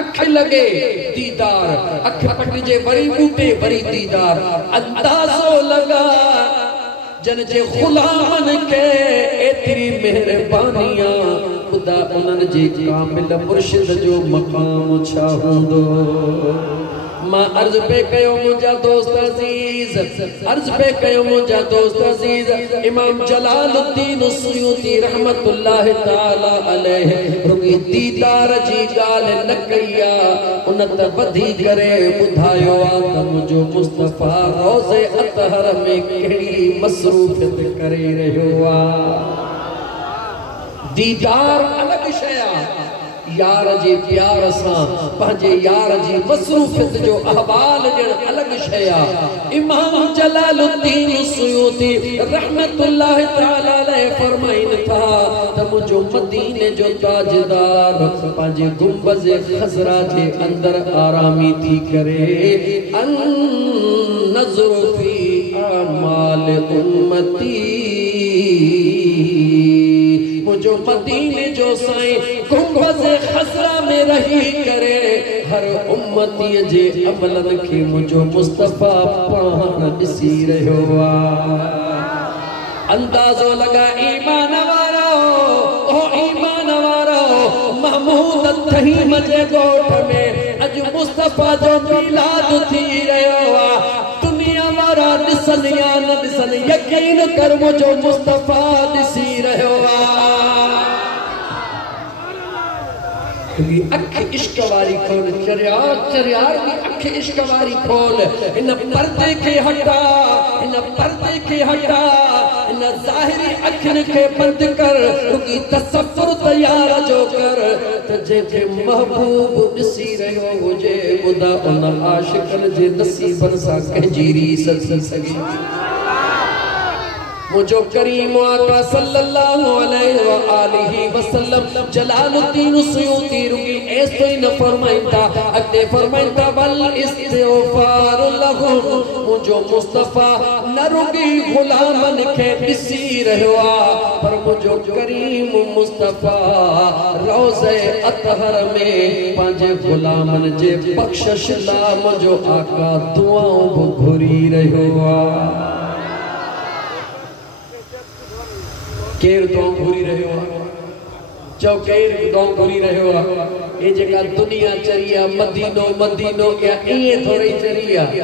अख लगे दीदार अख पटजे वरी बूटे वरी दीदार अंदाजो लगा जन जे गुलामन के एतरी मेहरबानियां खुदा उनन जे कामिल मुर्शिद जो मकाम छा हुंदो मां अर्ज पे कयो मुझा दोस्त अजीज अर्ज पे कयो मुझा दोस्त अजीज इमाम जलालुद्दीन सुयूती रहमतुल्लाह ताला अलैह रुगी दीदार जी गाल न कया उन त वधी करे बुधायो आ त मुझो मुस्तफा रोज़े अतहर में केड़ी मसरूफियत करे रहियो आ दीदार अलग शया यार जे प्यार सां पंहिंजे यार जी मसरूफियत जो अहवाल ॾियण अलॻि शइ आहे। इमाम जलालुद्दीन सुयूती रहमतुल्लाह तआला अलैहि फरमाइनि था त मुंहिंजो मदीने जो ताजदार पंहिंजे गुंबज़ खज़रा जे अंदर आरामी थी करे अन नज़र फी अमाल उम्मती, मुझो मदीने जो साईं गुंबज़ खज़रा में रही करे हर उम्मती जे अमलन खे मुझो मुस्तफा पाण ॾिसी रहियो आहे। अंदाज़ो लगा ईमान वारो, ओ ईमान वारो, महमूद तहीम जे ॻोठ में अज मुस्तफा जो मिलाद थी रहियो आहे। दुनिया वारा ॾिसन या न ॾिसन यकीन कर मुझो मुस्तफा ॾिसी रहियो आहे। अख इश्क वारी खोल चरियार की अख इश्क वारी खोल, इन पर्दे के हटा, इन पर्दे के हटा, इन ज़ाहिरी अखन के बंद कर, रुकी तसव्वुर तैयार जो कर त जेके महबूब ॾिसी रहियो हुजे ॿुधा उन आशिकन जे नसीबन सां कंहिंजी रीस थी सघे। मुझो करीम आका सल्लल्लाहु अलैहि व आलिहि वसल्लम जलालुद्दीन सुयूती रुकी ऐसो ही न फरमाइंदा, अॻिते फरमाइंदा वल इस्तिग़फ़ार लहु, मुझो मुस्तफा न रुकी गुलामन खे ॾिसी रहियो आहे पर मुझो करीम मुस्तफा रोज़े अतहर में पंहिंजे गुलामन जे बख़्शिश लाइ मुझो आका दुआऊं बि घुरी रहियो आहे। केर दुआऊं घुरी रहियो आहे? चओ केर दुआऊं घुरी रहियो आहे? ये जेका दुनिया चरी आहे मदीनो मदीनो या इएं थोरी चरी आहे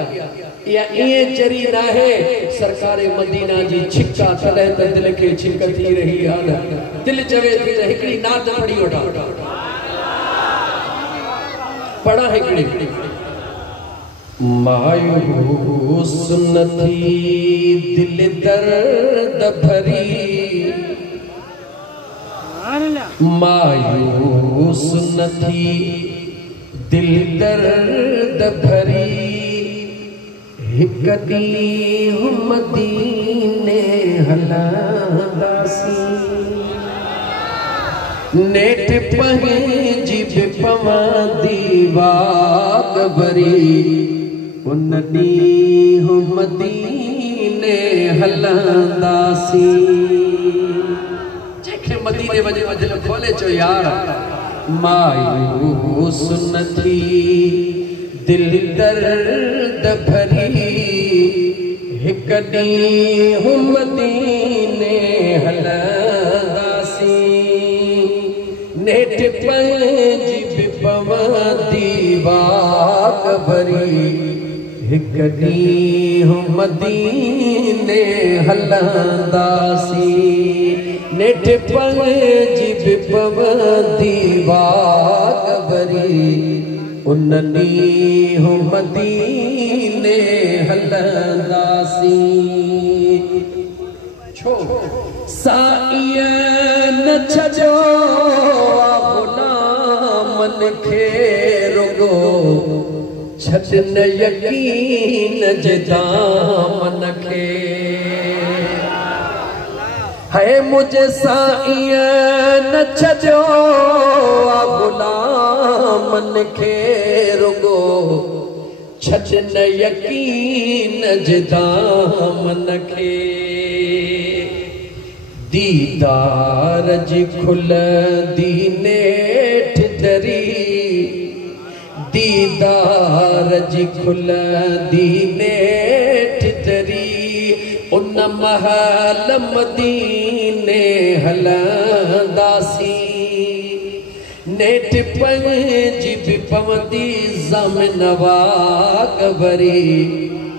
या इएं चरी न आहे। सरकारे मदीना जी छिका तॾहिं त दिलि खे छिक थी रही आहे। दिलि चवे थी त हिकिड़ी नात पढ़ी वठां, पढ़ा हिकिड़ी मायूस न थी दिल दर्द भरी, मायूस न थी दिल दर्द भरी, हिक ॾींहुं मदीने हलंदासीं, नेठ पंहिंजी बि पवंदी वाग भरी, उन ॾींहुं मदीने हलंदासीं। जंहिंखे मदीने वञे दिलि खोले चो यार मायूस न थी दिल दर्द भरी, हिक ॾींहुं मदीने हलंदासीं, नेठ पंहिंजी बि पवंदी वाग भरी, हिक ॾींहुं मदीने हलंदासीं, नेठ पंहिंजी बि पवंदी वाग भरी, उन ॾींहुं मदीने हलंदासीं। छो साईं न छॾो गुलामन खे रुगो, छॾन यकीन जे दामन खे, है मुझे साईं न छॾो गुलामन खे रुगो, छॾन यकीन जे दामन खे, दीदार जी खुलंदी नेठ दरी, दीदार जी खुलंदी नेठ दरी, उन महल मदीने हलंदासीं, नेठ पंहिंजी बि पवंदी ज़मीन वाग भरी,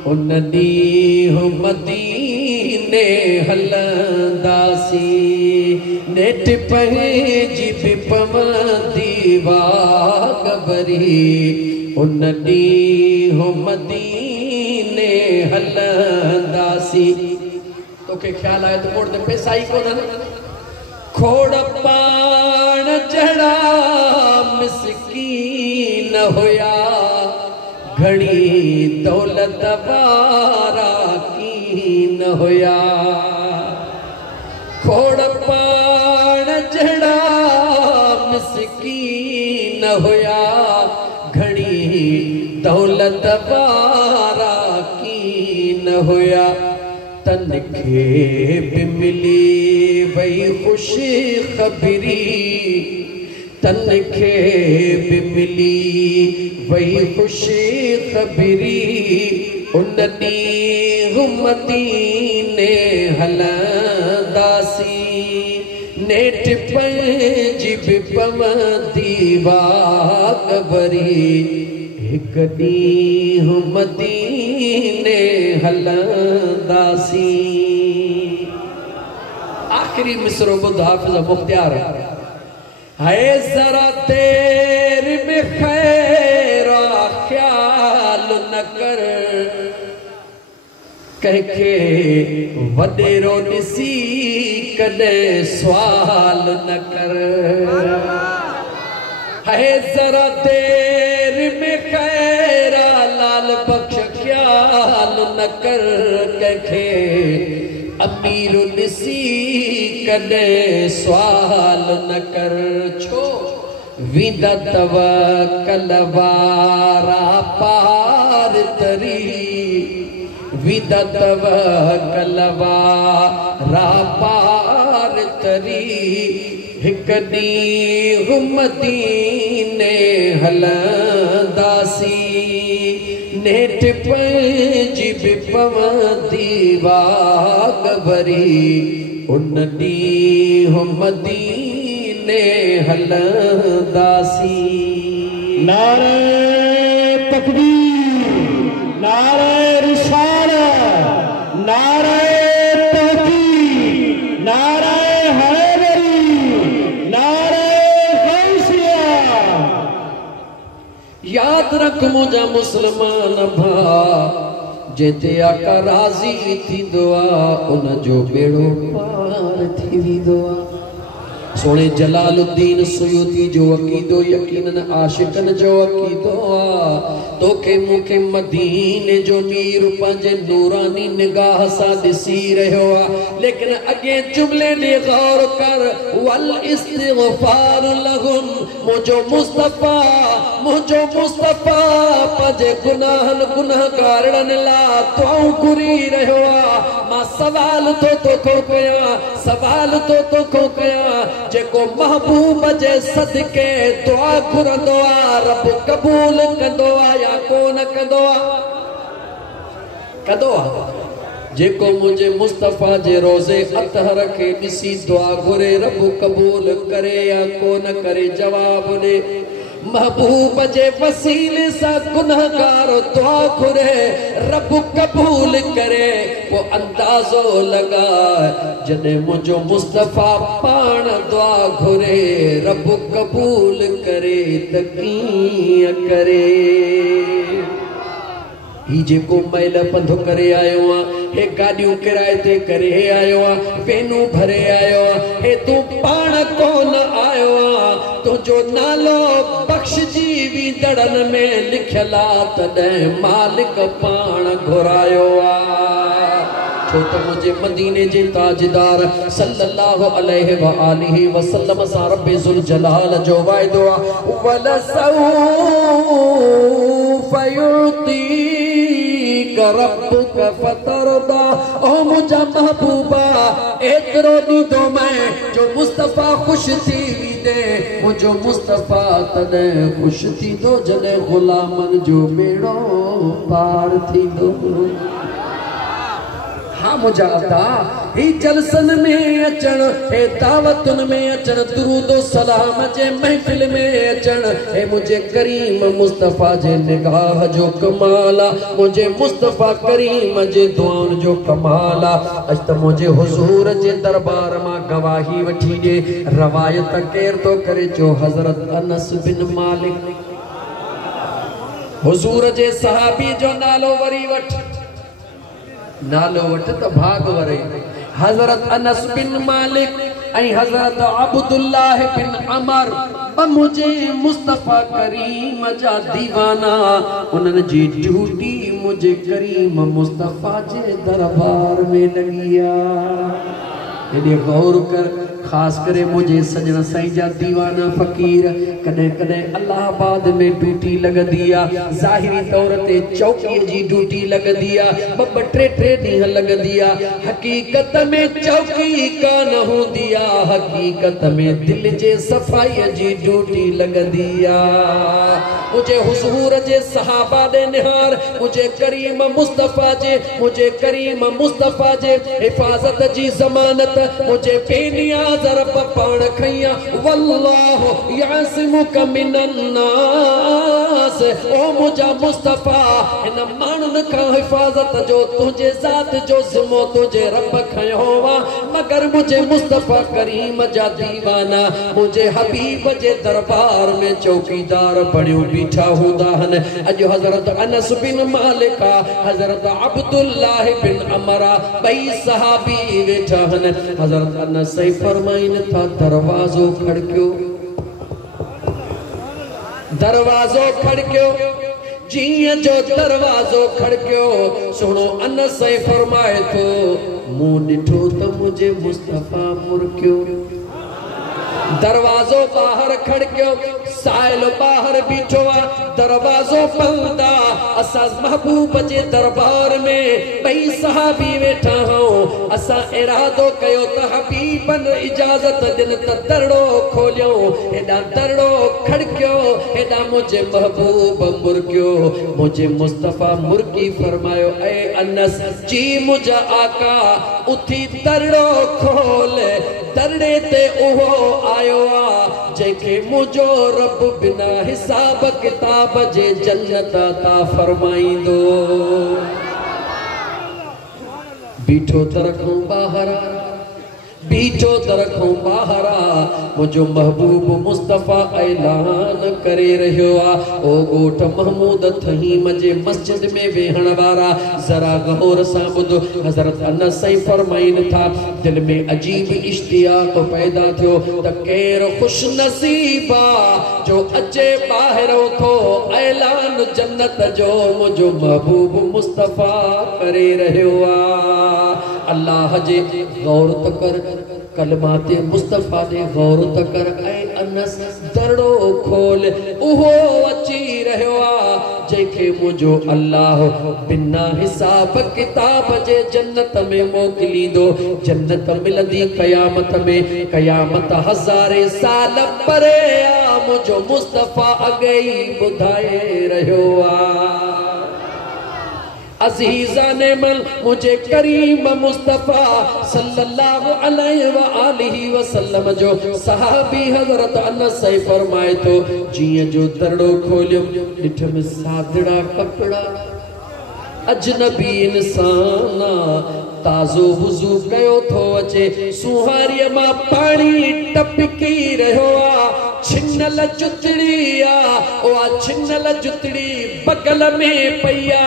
उन ॾींहुं मदीने हलंदासीं, नेठ पंहिंजी बि पवंदी वाग भरी, उन ॾींहुं मदीने हलंदासीं। तोखे ख्याल आयो त कोड़ ते पैसा ई कोन्हनि, खोड़ पाण जड़ा मिस्कीन होया घड़ी दौलत वारा कीन होया खोड़ पाण जड़ा मिस्कीन होया घड़ी दौलत वारा कीन होया तनखे भी मिली वही खुशी खबरी तनखे भी मिली वही खुशी खबरी उन्नी मदीने हलंदासी नेट पंजी भी पवंदी वाकबरी एक ॾींहुं मदीने हलंदासी। आखिरी मिसरो ॿुध हाफ़िज़ मुख्तियार है जरा देर में खैरा ख्याल न कर कहके वडेरो ॾिसी कॾहिं सवाल न कर है जरा देर में खैरा लाल बख्श ख्याल न कर कहके अमीर ॾिसी कॾहिं सवाल न कर छो विदा तवक्कल वारा पार तरी विदा तवक्कल वारा पार तरी हिक ॾींहुं मदीने हलंदासी नेठ पंजी भी पवंदी वाकबरी उन ॾींहुं मदीने हलंदासी। नारे तकबीर नारे रिसालत नारे तहकीक नारे हैदरी नारे गौसिया। याद रख मुझा मुसलमान भा जेते आका राज़ी थींदो आ उन जो बेड़ो पार थी वेंदो आ। सोने जलालुद्दीन सुयूती जो अकीदो यकीनन आशिकन जो अकीदो आ तोखे मूंखे मदीने जो नीर पंहिंजे नूरानी निगाह सां ॾिसी रहियो आ लेकिन अॻे जुमले ॾे गौर कर वल इस्तिग़फार लहुम मुंहिंजो मुस्तफ़ा पंहिंजे गुनाहनि गुनाहगारनि लाइ दुआऊं घुरी रहियो आ। मां सवाल तोखो कयां जेको महबूब जे सदके दुआ घुरंदो आ रब कबूल कंदो आ या कोन कंदो आ जेको मुझे मुस्तफ़ा जे रोज़े अतहर के ॾिसी दुआ घुरे रब कबूल करे या कोन करे जवाब ॾे। महबूब जे वसीले सां गुनहगार दुआ घुरे रब कबूल करे वो अंदाज़ो लगा जॾहिं मुझो मुस्तफ़ा पाण दुआ घुरे रब कबूल करे त कीअं करे। ही जेको मैल पंधु करे आयो आ हे गाड़ियों किराए ते करे आयो आ वेनू भरे आयो आ हे तू पाण कोन आयो आ तुझो नालो बख्श जीवी दड़न में लिखला तॾहिं मालिक पाण घुरायो आ। छो त मुझे मदीने जे ताजदार सल्लल्लाहु अलैहि व आलिहि वसल्लम सां रब्बे ज़ुल जलाल जो वाइदो आ वला सौफ युती रब्बुक फतरदा ओ मुझा महबूबा एतिरो ॾींदो मैं जो मुस्तफ़ा ख़ुश थी दे मुझो मुस्तफ़ा तॾहिं ख़ुश थींदो जॾहिं ग़ुलामनि जो बेड़ो पार थींदो। हाँ मुझा अता ही जलसन में अचण हे दावतुन में अचण दुरूदो सलाम जे महफिल में अचण हे मुझे करीम मुस्तफ़ा जे निगाह जो कमाला मुझे मुस्तफ़ा करीम जे दुआउनि जो कमाला। अज त मुझे हुजूर जे दरबार मां गवाही वठी ॾे रवायत केर तो करे जो हज़रत अनस बिन मालिक हुजूर जे सहाबी जो नालो वरी वठ त भाग वरे हज़रत अनस बिन मालिक ऐं हज़रत अब्दुल्लाह बिन अमर मुझे मुस्तफा करीम जा दीवाना उन्हनि जी ड्यूटी मुझे करीम मुस्तफा जे दरबार में लगिया। हेॾे गौर कर, खास करे मुझे सजन साईं जा दीवाना फ़कीर कदे कदे अल्लाहाबाद में ड्यूटी लगदी आ, ज़ाहिरी तौर ते चौकी जी ड्यूटी लगदी आ, ॿ टे ॾींहं लगदी आ। हकीकत में चौकी कान हूंदी आ, हकीकत में दिल जे सफ़ाई जी ड्यूटी लगदी आ। मुझे हुजूर जे सहाबा दे निहार मुझे करीम मुस्तफा जे हिफाजत जी ज़मानत मुझे बेनियाज़ रब पाण खैया। वल्लाहु यासिमुका मिनन नास, ओ मुझा मुस्तफा इन मानुन का हिफाजत जो तुझे जात जो ज़िम्मो तुझे रब खयो वा, मगर मुझे मुस्तफा करीम जा दीवाना मुझे हबीब जे दरबार में चौकीदार बणियो बीठा हुंदा हन। अज हजरत अनस बिन मालिका, हजरत अब्दुल्लाह बिन अमरा बई सहाबी वेठा हन। हजरत अनस सही फरमाइन था दरवाजो खड़क्यो जिया जो दरवाजो खड़क्यो सुनो अनस सही फरमाए तो मुंह ॾिठो त मुझे मुस्तफा मुरक्यो। दरवाजो बाहर खड़क्यो, साहिल बाहर बीठो आ, दरवाजो बंद आ। असा महबूब जे दरबार में बई सहाबी वेठा हूं। असा इरादो कयो त हबीबन इजाजत दिन त दरड़ो खोलियो, हेॾा दरड़ो खड़क्यो, हेॾा मुझे महबूब मुरक्यो। मुझे मुस्तफा मुरकी फरमायो, ऐ अनस जी मुझा आका उथी दरड़ो खोल, दरड़े ते उहो आयो आ जेके मुझो रब बिना हिसाब किताब जे जन्नत अता फरमाईंदो। बीठो तरखों बाहरा मुझो महबूब मुस्तफा ऐलान करे रहियो आ। ओ गोठ महमूद थहीम जे मस्जिद में वेहण वारा जरा गौर सां ॿुधो। हज़रत अनस सही फरमाइन था, दिल में अजीब इश्तियाक पैदा थियो त केर खुश नसीबा जो अचे ॿाहिरि थो ऐलान जन्नत जो मुझो महबूब मुस्तफा करे रहियो आ। अल्लाह जे गौर त कर, कलमाते मुस्तफा ने गौर त कर। ऐ अनस दरड़ो खोल, उहो अची रहियो आ जेके मुझो अल्लाह बिना हिसाब किताब जे जन्नत में मोकिलींदो। जन्नत मिलंदी क़यामत में, क़यामत हज़ारे साल परे आ, मुझो मुस्तफा अॻे ई ॿुधाए रहियो आ। अज़ीज़ा ने मन मुझे करीम मुस्तफा सल्लल्लाहु अलैहि वसल्लम जो सहाबी हजरत अनस सही फरमाए तो जिया जो दरड़ो खोलियो ॾिठ में सादड़ा कपड़ा अजनबी इंसान ताज़ो वुज़ू कयो थो अचे, सुहारीअ मां पानी टपकी रहियो आ। छिनल जुतड़ी आ, ओ छिनल जुतड़ी बगल में पईया,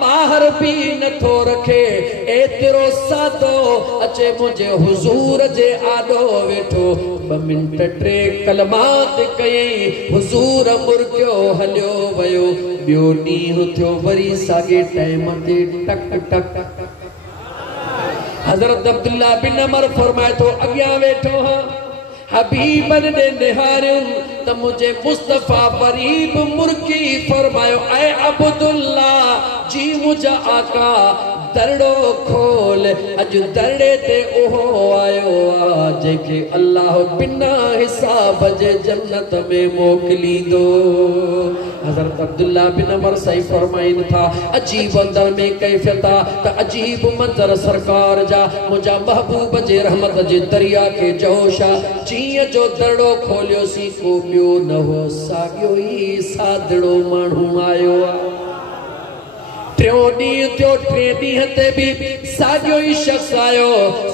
बाहर भी नथो रखे। एतिरो सादो अचे मुझे हुजूर जे आॾो वेठो। 2 मिंट 3 कलमात कयई, हुजूर मुरकियो हलियो वयो। ॿियो ॾींहुं थियो वरी साॻे टाइम ते टक टक। हज़रत अब्दुल्ला बिन अमर फरमाए तो अॻियां वेठो हां, हबीबन ने निहारियुम त मुझे मुस्तफा वरीब मुरकी फरमायो, ऐ अब्दुल्ला जी मुझा आका दरड़ो खोल। अज दरड़े ते ओहो आयो आ जेके अल्लाह बिना हिसाब जे जन्नत में मोकिलींदो। हज़रत अब्दुल्ला बिन अमर सही फरमाइन था, अजीब अंदर में कैफियत त अजीब मंजर सरकार जा मुझा महबूब जे रहमत जे दरिया के जोशा। जिया जो दरड़ो खोलियो सी को ॿियो न हो, साॻियो ई सादड़ो माण्हू आयो आ। टियों ॾींहुं थियो, टे ॾींहं ते बि साॻियो ई शख़्स आयो,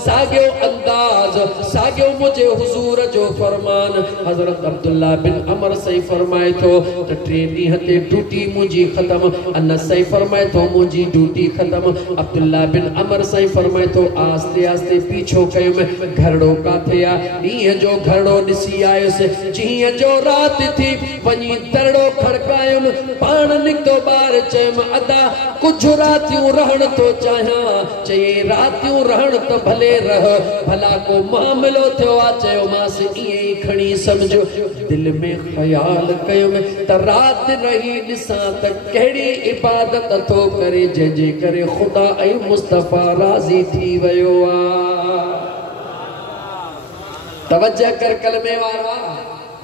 साॻियो अंदाज़, साॻियो मुंहिंजे हुज़ूर जो फरमान। हज़रत अब्दुल्ला बिन अमर सही फरमाए थो त टे ॾींहं ते ड्यूटी मुंहिंजी ख़तम। अनस सही फरमाए थो मुंहिंजी ड्यूटी ख़तम। अब्दुल्ला बिन अमर सही फरमाए थो आस्ते आस्ते पीछो कयुमि, घरड़ो काथे आहे? ॾींहं जो घरड़ो ॾिसी आयुसि, जीअं जो राति थी वञी दरड़ो खड़कायुमि, पाण निकितो ॿाहिरि, चयुमि अदा कुछ रातियूं रहण तो चाहियां। चई रातियूं रहण तो भले रह, भला को मामलो थियो आ? चयोमांसि ईअं ई खणी समझो। दिल में ख्याल कयुमि त राति रही ॾिसां त कहिड़ी इबादत थो करे जंहिंजे करे ख़ुदा ऐं मुस्तफ़ा राज़ी थी वियो आ। तवज्जह कर कलमे वारा,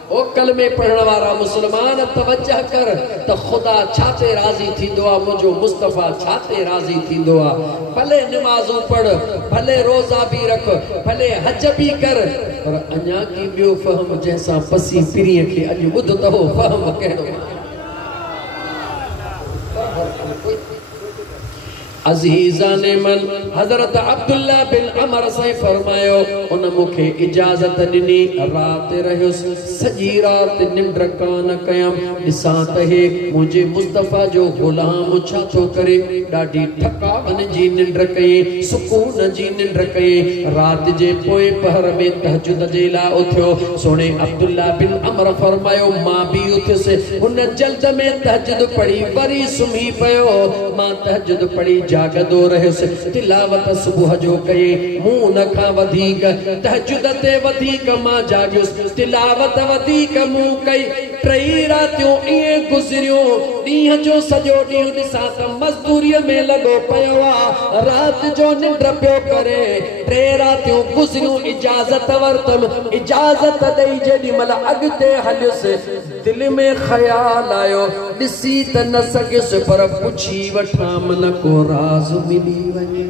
ओ कलमे पढ़ण वारा मुसलमान, तवज्जह कर त ख़ुदा छाते राज़ी थींदो आहे, मुंहिंजो मुस्तफ़ा छाते राज़ी थींदो आहे। भले निमाज़ूं पढ़, भले रोज़ा बि रख, भले हज बि कर, पर अञा की ॿियो फ़हम जंहिंसां पसी पिरीअ खे अॼु ॿुध त हो फ़हम कहिड़ो। अज़ीज़ाने मन हज़रत अब्दुल्ला बिन अमर से फरमायो, उन मुखे इजाज़त ॾिनी, राति रहियुसि, सॼी राति निंड कान कयम। ॾिसां त हे मुंहिंजे मुस्तफ़ा जो ग़ुलाम छा थो करे। ॾाढी थकावन जी निंड कई, सुकून जी निंड कई। राति जे पोइ पहर में तहजुद जे लाइ उथियो। सोने अब्दुल्ला बिन अमर फरमायो मां बि उथियुसि, हुन जल्द में तहजुद पढ़ी वरी सुम्ही पियो। मां तहजुद पढ़ी जागदो रहियुसि, तिलावत सुबुह जो कई, मूं न खां वधीक तहजुद ते वधीक मां जागियुसि, तिलावत वधीक मूं कई। टई रातियूं ईअं गुज़रियूं, ॾींहं जो सॼो ॾींहुं ॾिसां त मज़दूरीअ में लॻो पियो आहे, राति जो निंड पियो करे। टे रातियूं गुज़रियूं, इजाज़त वरितमि, इजाज़त ॾेई जेॾी महिल अॻिते हलियुसि, दिलि में ख़्याल आयो, ॾिसी त न सघियुसि पर पुछी वठां मन को राज़ मिली वञे।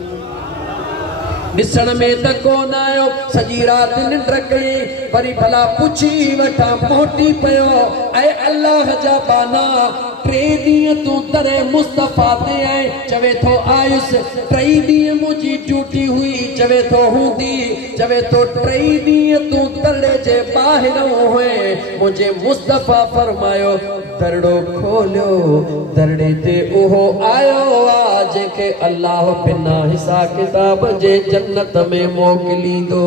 ॾिसण में त कोन आयो, सॼी राति निंड कई, वरी भला पुछी वठां, मोटी पियो। ऐं अल्लाह जा बाना, टे ॾींहं तूं दरे मुस्तफ़ा ते आए, चवे थो आयुसि, टई ॾींहं मुंहिंजी ड्यूटी हुई, चवे थो हूंदी, चवे थो टई ॾींहं तूं दरे जे ॿाहिरि हुए। मुंहिंजे मुस्तफ़ा फरमायो दरड़ो खोलियो, दरड़े ते उहो आयो आ जंहिंखे अल्लाह बिना हिसाब किताब जे जन्नत में मोकिलींदो।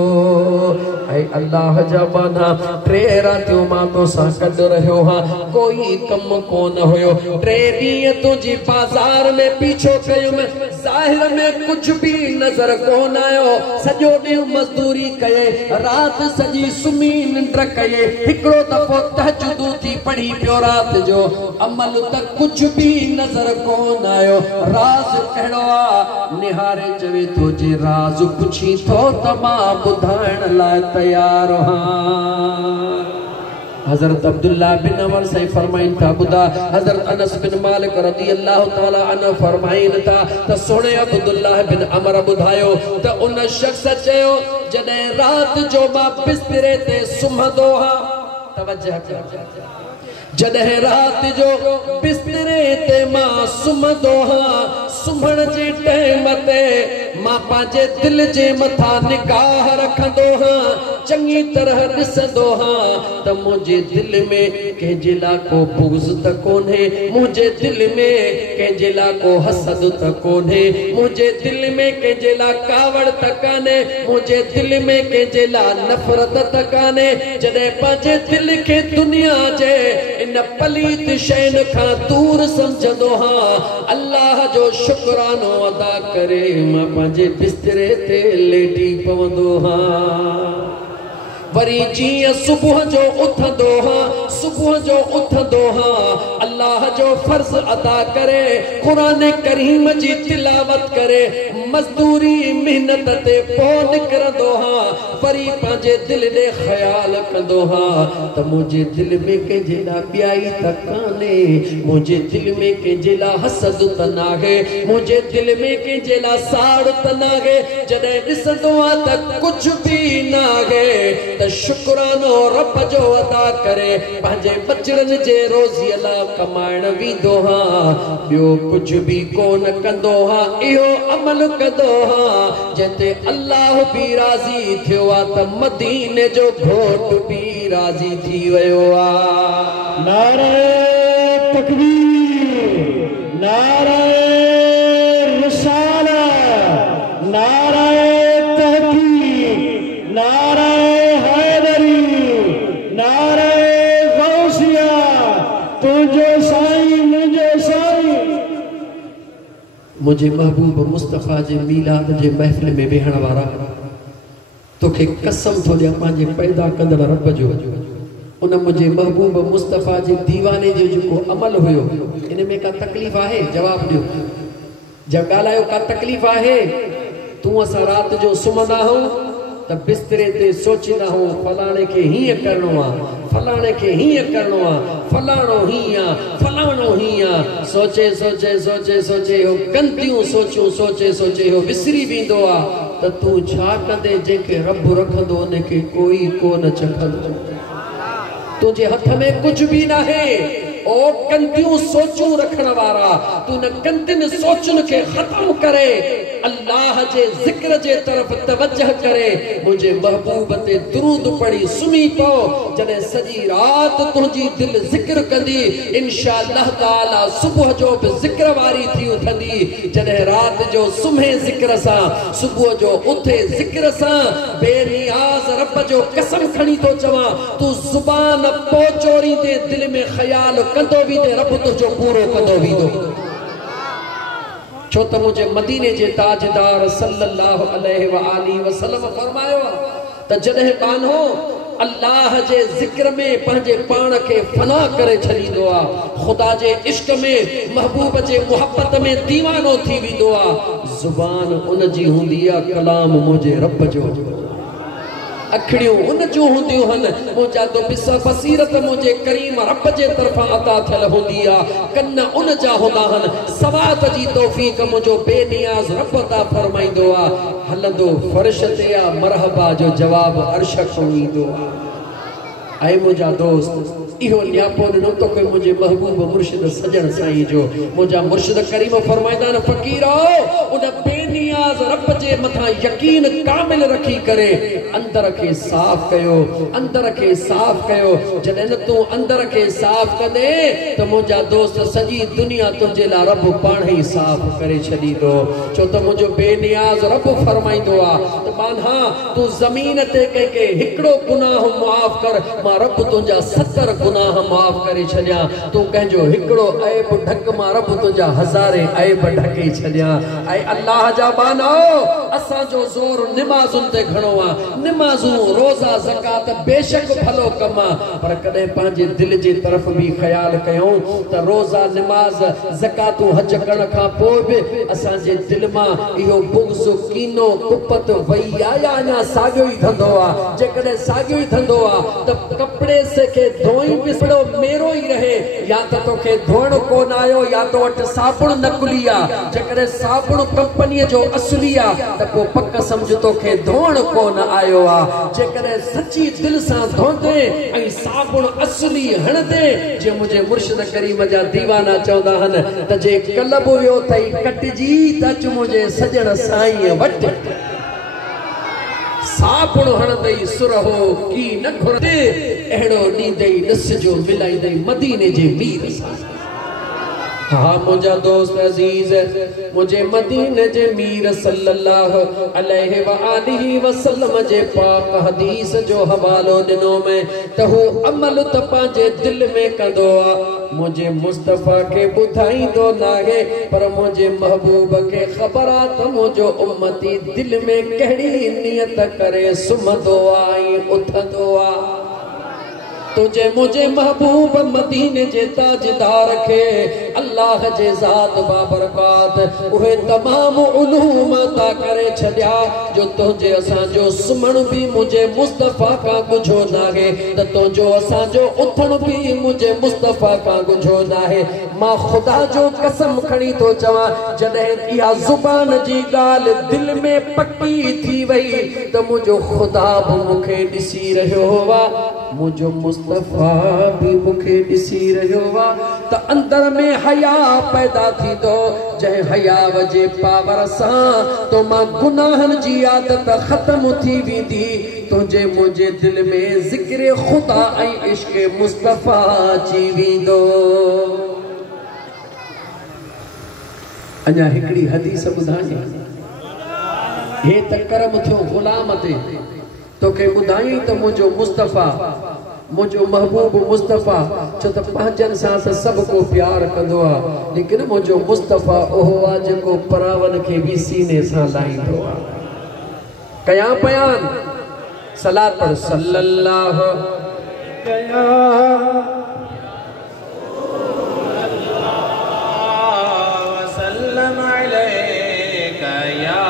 ऐं अल्लाह जा बाना, टे रातियूं मां तोसां गॾु रहियो हां, कोई कम कोन हुयो। टे ॾींहं तुंहिंजी बाज़ार में पीछो कयुमि, ज़ाहिर में कुछ भी नज़र कोन आयो। सॼो ॾींहुं मज़दूरी कये, राति सॼी सुम्ही निंड कये, हिकिड़ो दफ़ो तहजुद थी पढ़ी पियो, राति जो अमल त कुछ भी नज़र कोन आयो। राज़ कहिड़ो आ? निहारे चवे थो जे राज़ पुछी थो त मां ॿुधाइण लाइ तयार हां। हज़रत अब्दुल्ला बिन अमर से फरमाइन था, ॿुधा हज़रत अनस बिन मालिक रज़ी अल्लाह ताला अन्हु फरमाइन था त सोने अब्दुल्ला बिन अमर ॿुधायो त उन शख़्स चयो जॾहिं राति जो मां बिस्तरे ते सुम्हंदो हा, तवज्जो कर, जॾहिं राति जो बिस्तरे ते मां सुम्हंदो हा, सुम्हण जे टाइम ते मां पंहिंजे दिल जे मथां निगाह रखंदो हा, चङी तरह ॾिसंदो हा त मुंहिंजे दिल में कंहिंजे लाइ को बुग़्ज़ त कोन्हे, मुंहिंजे दिल में कंहिंजे लाइ को हसद त कोन्हे, मुंहिंजे दिल में कंहिंजे लाइ कावड़ त कान्हे, मुंहिंजे दिल में कंहिंजे लाइ नफ़रत त कान्हे। जॾहिं पंहिंजे दिल खे दुनिया जे इन पलीत शयुनि खां दूर समझंदो हा, अल्लाह जो शुक्रानो अदा करे मां पंहिंजे बिस्तरे ते लेटी पवंदो हा। वरी जीअं सुबुह जो उथंदो हा, सुबुह जो उथंदो हा, अल्लाह जो फर्ज़ अदा करे, क़ुरान करीम जी तिलावत करे, मज़दूरी मेहनत ते पोइ निकिरंदो हा, वरी पंहिंजे दिल ॾे ख़्याल कंदो हा त मुंहिंजे दिल में कंहिंजे लाइ ॿियाई त कान्हे, मुंहिंजे दिल में कंहिंजे लाइ हसद त नाहे, मुंहिंजे दिल में कंहिंजे लाइ साड़ त नाहे। जॾहिं ॾिसंदो आहे त कुछ भी नाहे त शुक्रानो रब जो अदा करे पंहिंजे बचड़नि जे रोज़ीअ लाइ कम कमाइण वींदो हां ॿियो कुछ भी कोन कंदो हां इहो अमल कंदो हां जिते अल्लाह भी राज़ी थियो आ त मदीने जो घोट भी राज़ी थी वियो आ। नारे तकबीर, नारे रिसालत, नारे तहकीक, नारे हैदरी, नारे गौसिया, तुझो साईं मुझे साईं। मुझे महबूब मुस्तफ़ा जे मीलाद जे महफ़िल में वेहण वारा तोखे कसम थो ॾियां पंहिंजे पैदा कंदड़ रब जो उन मुझे महबूब मुस्तफ़ा जे दीवाने जो जेको अमल हुयो इन में का तकलीफ़ आहे? जवाब ॾियो, जब ॻाल्हायो का तकलीफ़ आहे? तूं असां रात जो सुम्हंदा आहियूं त बिस्तरे ते सोचींदा आहियूं फलाणे खे हीअं करिणो आहे, फलाणे खे हीअं करिणो आहे, फलाणो हीअं, फलाणो हीअं, सोचे सोचे सोचे सोचे हो कंदियूं सोचूं सोचे सोचे हो विसरी वेंदो आहे त तूं छा कंदे जंहिंखे रब रखंदो उनखे कोई कोन चखंदो। तुझे हथ में कुछ भी ना है ओ कंदियूं सोचूं रखण वारा तू न कंदिन सोचुन के खत्म करे अल्लाह जे जिक्र जे तरफ तवज्जह करे मुझे महबूब ते दुरूद पढ़ी सुमी पो जने सजी रात तुझी दिल जिक्र कंदी इंशाअल्लाह ताला सुबह जो भी जिक्र वारी थी उठंदी जने रात जो सुम्हे जिक्र सा सुबह जो उठे जिक्र सा बेनियाज रब जो कसम खणी तो चवा तू जुबान पो चोरी दे दिल में ख्याल कंदो भी दे रब तुझो पूरो कंदो भी दो छो त मुझे मदीने जे ताजदार सल्लल्लाहु अलैहि व आलिहि वसल्लम फरमायो त जॾहिं बानो अल्लाह जे जिक्र में पंहिंजे पाण खे फना करे छॾींदो आहे खुदा जे इश्क में महबूब जे मोहब्बत में दीवानो थी वेंदो आहे ज़ुबान उन जी हूंदी आहे कलाम मुझे रब जो अखड़ियों उन जो हुंदियूं हन मुझा तो बसीरत मुझे करीम रब जे तरफा अता थियल हुंदी आ कन उन जा हुंदा हन सवात जी तौफीक मुझो बेनियाज रब अता फरमाइंदो आ हलंदो फर्श ते आ मरहबा जो जवाब अर्श खणींदो आ। आए मुझा दोस्त इहो न्यापो न तो कोई मुझे महबूब मुर्शिद सजन साईं जो मुझा मुर्शिद करीम फरमाइंदा न फकीरो उन बेनियाज रब जे मथा यकीन कामिल रखी करे अंदर के साफ कयो अंदर के साफ कयो जॾहिं न तू अंदर के साफ कंदे तो मुझा दोस्त सजी दुनिया तुझे ला रब पाण ही साफ करे छॾींदो छो त मुझो बेनियाज रब फरमाइंदो आ त बान्हा तू ज़मीन ते के हिकड़ो गुनाह माफ कर मां रब तुझा 70 गुनाह माफ करे छॾिया तू कंहिंजो हिकड़ो ऐब ढक मां रब तुझा हज़ारे ऐब ढके छॾिया ऐं अल्लाह जा बानो असां जो ज़ोर निमाज़ुन ते घणो आ निमाज़ूं रोज़ा ज़कात बेशक भलो कम आ पर कॾहिं पंहिंजे दिल जे तरफ भी ख्याल कयूं त रोज़ा निमाज़ ज़कातूं हज करण खां पोइ बि असां जे दिल मां इहो बुग़्ज़ कीनो कुपत वई आ या अञा साॻियो ई धंधो आ जेकॾहिं साॻियो ई धंधो आ त कपड़े से के धोई पिसड़ो मेरो ही रहे या तो तोखे धोण कोन आयो या तो वट साबुण नकली आ जेकॾहिं साबुण कंपनी जो असली आ त को पक समझ तोखे धोण कोन आयो आ जेकॾहिं सच्ची दिल सां धोंदे ऐं साबुण असली हणदे जे मुझे मुर्शिद करीम जा दीवाना चवंदा हन त जे कलब वियो थई कटजी त अच मुझे सजण साईं वट साबुण हणदई सुर हो की न घुरदे अहिड़ो ॾींदई नस जो मिलाईंदई मदीने जे मीर सां हाँ मुझा दोस्त अजीज मुझे मदीने जे मीर सल्लल्लाहु अलैहि व आलिहि वसल्लम जे पाक हदीस जो हवालो ॾिनो में त हू अमल त पंहिंजे दिल में कंदो आ मुझे मुस्तफ़ा के ॿुधाईंदो नाहे पर मुझे महबूब के ख़बर आ त मुझो उम्मती दिल में कहिड़ी नियत करे सुम्हंदो आ ऐं उथंदो आ तुझे मुझे महबूब मदीने जे ताजदार के अल्लाह जे ज़ात बाबरकात उहे तमाम उलूम अता करे छॾिया जो तुझे असां जो सुमण भी मुझे मुस्तफ़ा का गुझो नाहे त तुझो असां जो उथण भी मुझे मुस्तफ़ा का गुझो नाहे मां खुदा जो कसम खणी तो चवा जॾहिं इहा ज़ुबान जी ॻाल्हि दिल में पक्की थी वई त मुझो खुदा भी मूंखे ॾिसी रहियो वा मुझो मुस्तफ़ा भी मुखे ॾिसी रहियो वा त अंदर में हया पैदा थी दो जय हया वजे पावर सा तो मां गुनाहन जी आदत खत्म थी वीदी तुझे मुझे दिल में जिक्र खुदा ऐं इश्क मुस्तफा अची वीदो। अञा हिकड़ी हदीस ॿुधाई हे त करम थियो गुलाम ते तोखे ॿुधाई त मुंहिंजो मुस्तफा मुझो महबूब मुस्तफा छो त पंहिंजनि सां त सभु को प्यार कंदो आहे लेकिन मुझो मुस्तफा ओहो आहे जेको परावन खे बि सीने सां लाहींदो आहे। कयां बयान सलात पढ़ सल्लल्लाहु कया वसल्लम अलैका या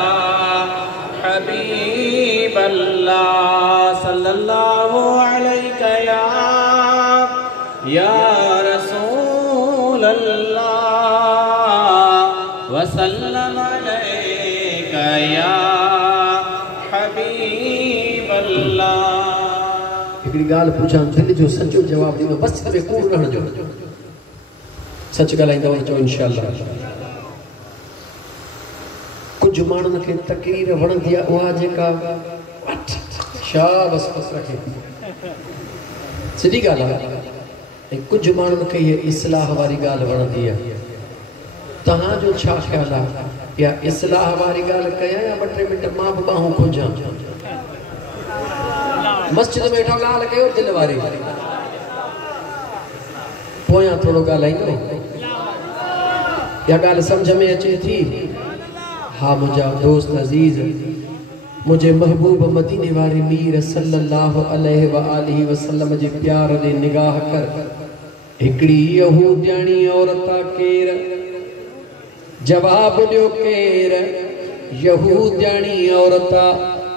हबीब अल्लाह सल्लल्लाहु अलैका या रसूल अल्लाह वसल्लम अलैका या हबीब अल्लाह। हिकड़ी ॻाल्हि पुछां दिल जो सचो जवाब ॾींदो बस करे कूड़ रहण जो सच ॻाल्हाईंदो वञो इंशाअल्लाह। कुछ माण्हुनि खे तकरीर वणंदी आहे उहा जेका छा बस बस रखे सिधी ॻाल्हि आहे ऐं कुझु माण्हुनि खे इहा इस्लाह वारी ॻाल्हि वणंदी आहे। तव्हांजो छा ख़्यालु आहे या इस्लाह वारी ॻाल्हि कयां या 2-3 मिंट मां बि ॿाहूं खोजां मस्जिद में वेठो ॻाल्हि कयो दिलि वारी पोयां थोरो ॻाल्हाईंदो इहा ॻाल्हि सम्झ में अचे थी। हाँ मुझा दोस्त अजीज मुझे महबूब मदीने वाले मीर सल्लल्लाहु अलैहि व आलिहि वसल्लम जे प्यार दे निगाह कर हिकड़ी यहूदियाणी औरता केर जवाब दियो केर यहूदियाणी औरता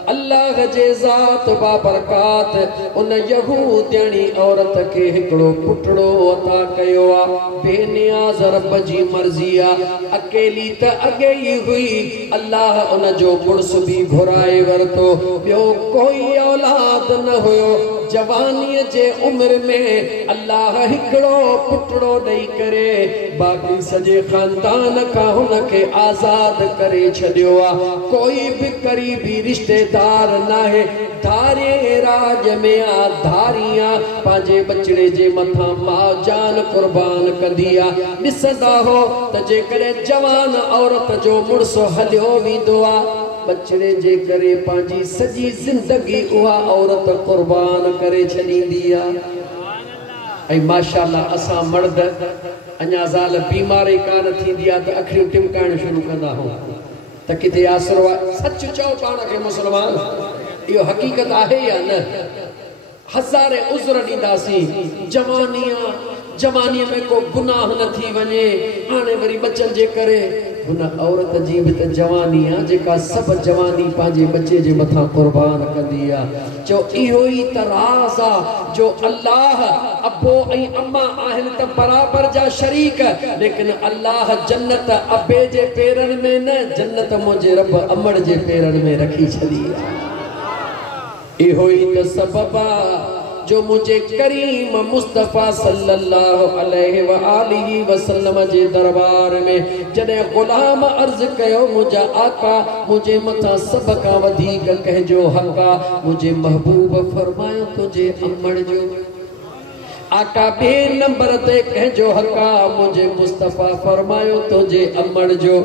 अल्लाह जे ज़ात बाबरकात उन यहूदियाणी औरत के हिकड़ो पुटड़ो अता कयो आ बेनियाज़ रब जी मर्जी आ अकेली त अगे ही हुई अल्लाह उन जो मुड़स भी घुराए वरतो बियो कोई औलाद न हुयो जवानी जे उम्र में अल्लाह हिकड़ो पुटड़ो दई करे बाकी सजे खानदान का हुन के आजाद करे छडियो आ कोई भी करीबी रिश्तेदार ना है धारे राज में आ धारियां पांजे बचड़े जे मथा मां जान कुर्बान कंदिया दिसदा हो त जे करे जवान औरत जो मुड़स हलियो वींदो आ बचड़े जे करे पांजी सजी जिंदगी उहा औरत कुर्बान करे छॾींदी आ। माशाअल्लाह असां मर्द अञा ज़ाल बीमारी कान थींदी आहे त अखियूं टिमकाइण शुरू कंदा हो त किथे आसरो आहे सच चओ पाण खे मुसलमान इहो हक़ीक़त आहे या न। हज़ारे उज़र ॾींदासीं जवानी में को गुनाह न थी वञे हाणे वरी बचन जे करे हुन औरत जी भी त जवानी आ जेका सब जवानी पांजे बच्चे जे मथा कुर्बान कंदी आ जो इहो ही त राज़ आ जो अल्लाह अबो ऐं अम्मा आहिन त बराबर जा शरीक लेकिन अल्लाह जन्नत अबे जे पेरन में न जन्नत मुझे रब अमड़ जे पेरन में रखी छदी आ। इहो ही त सबब आ जो मुझे करीम मुस्तफा सल्लल्लाहु अलैहि व आलिहि वसल्लम जे दरबार में जने गुलाम अर्ज कयो मुझा आका मुझे मथा सब का वधीक कहजो हका मुझे महबूब फरमायो तुझे अमड़ जो आका बे नंबर ते कहजो हका मुझे मुस्तफा फरमायो तुझे अमड़ जो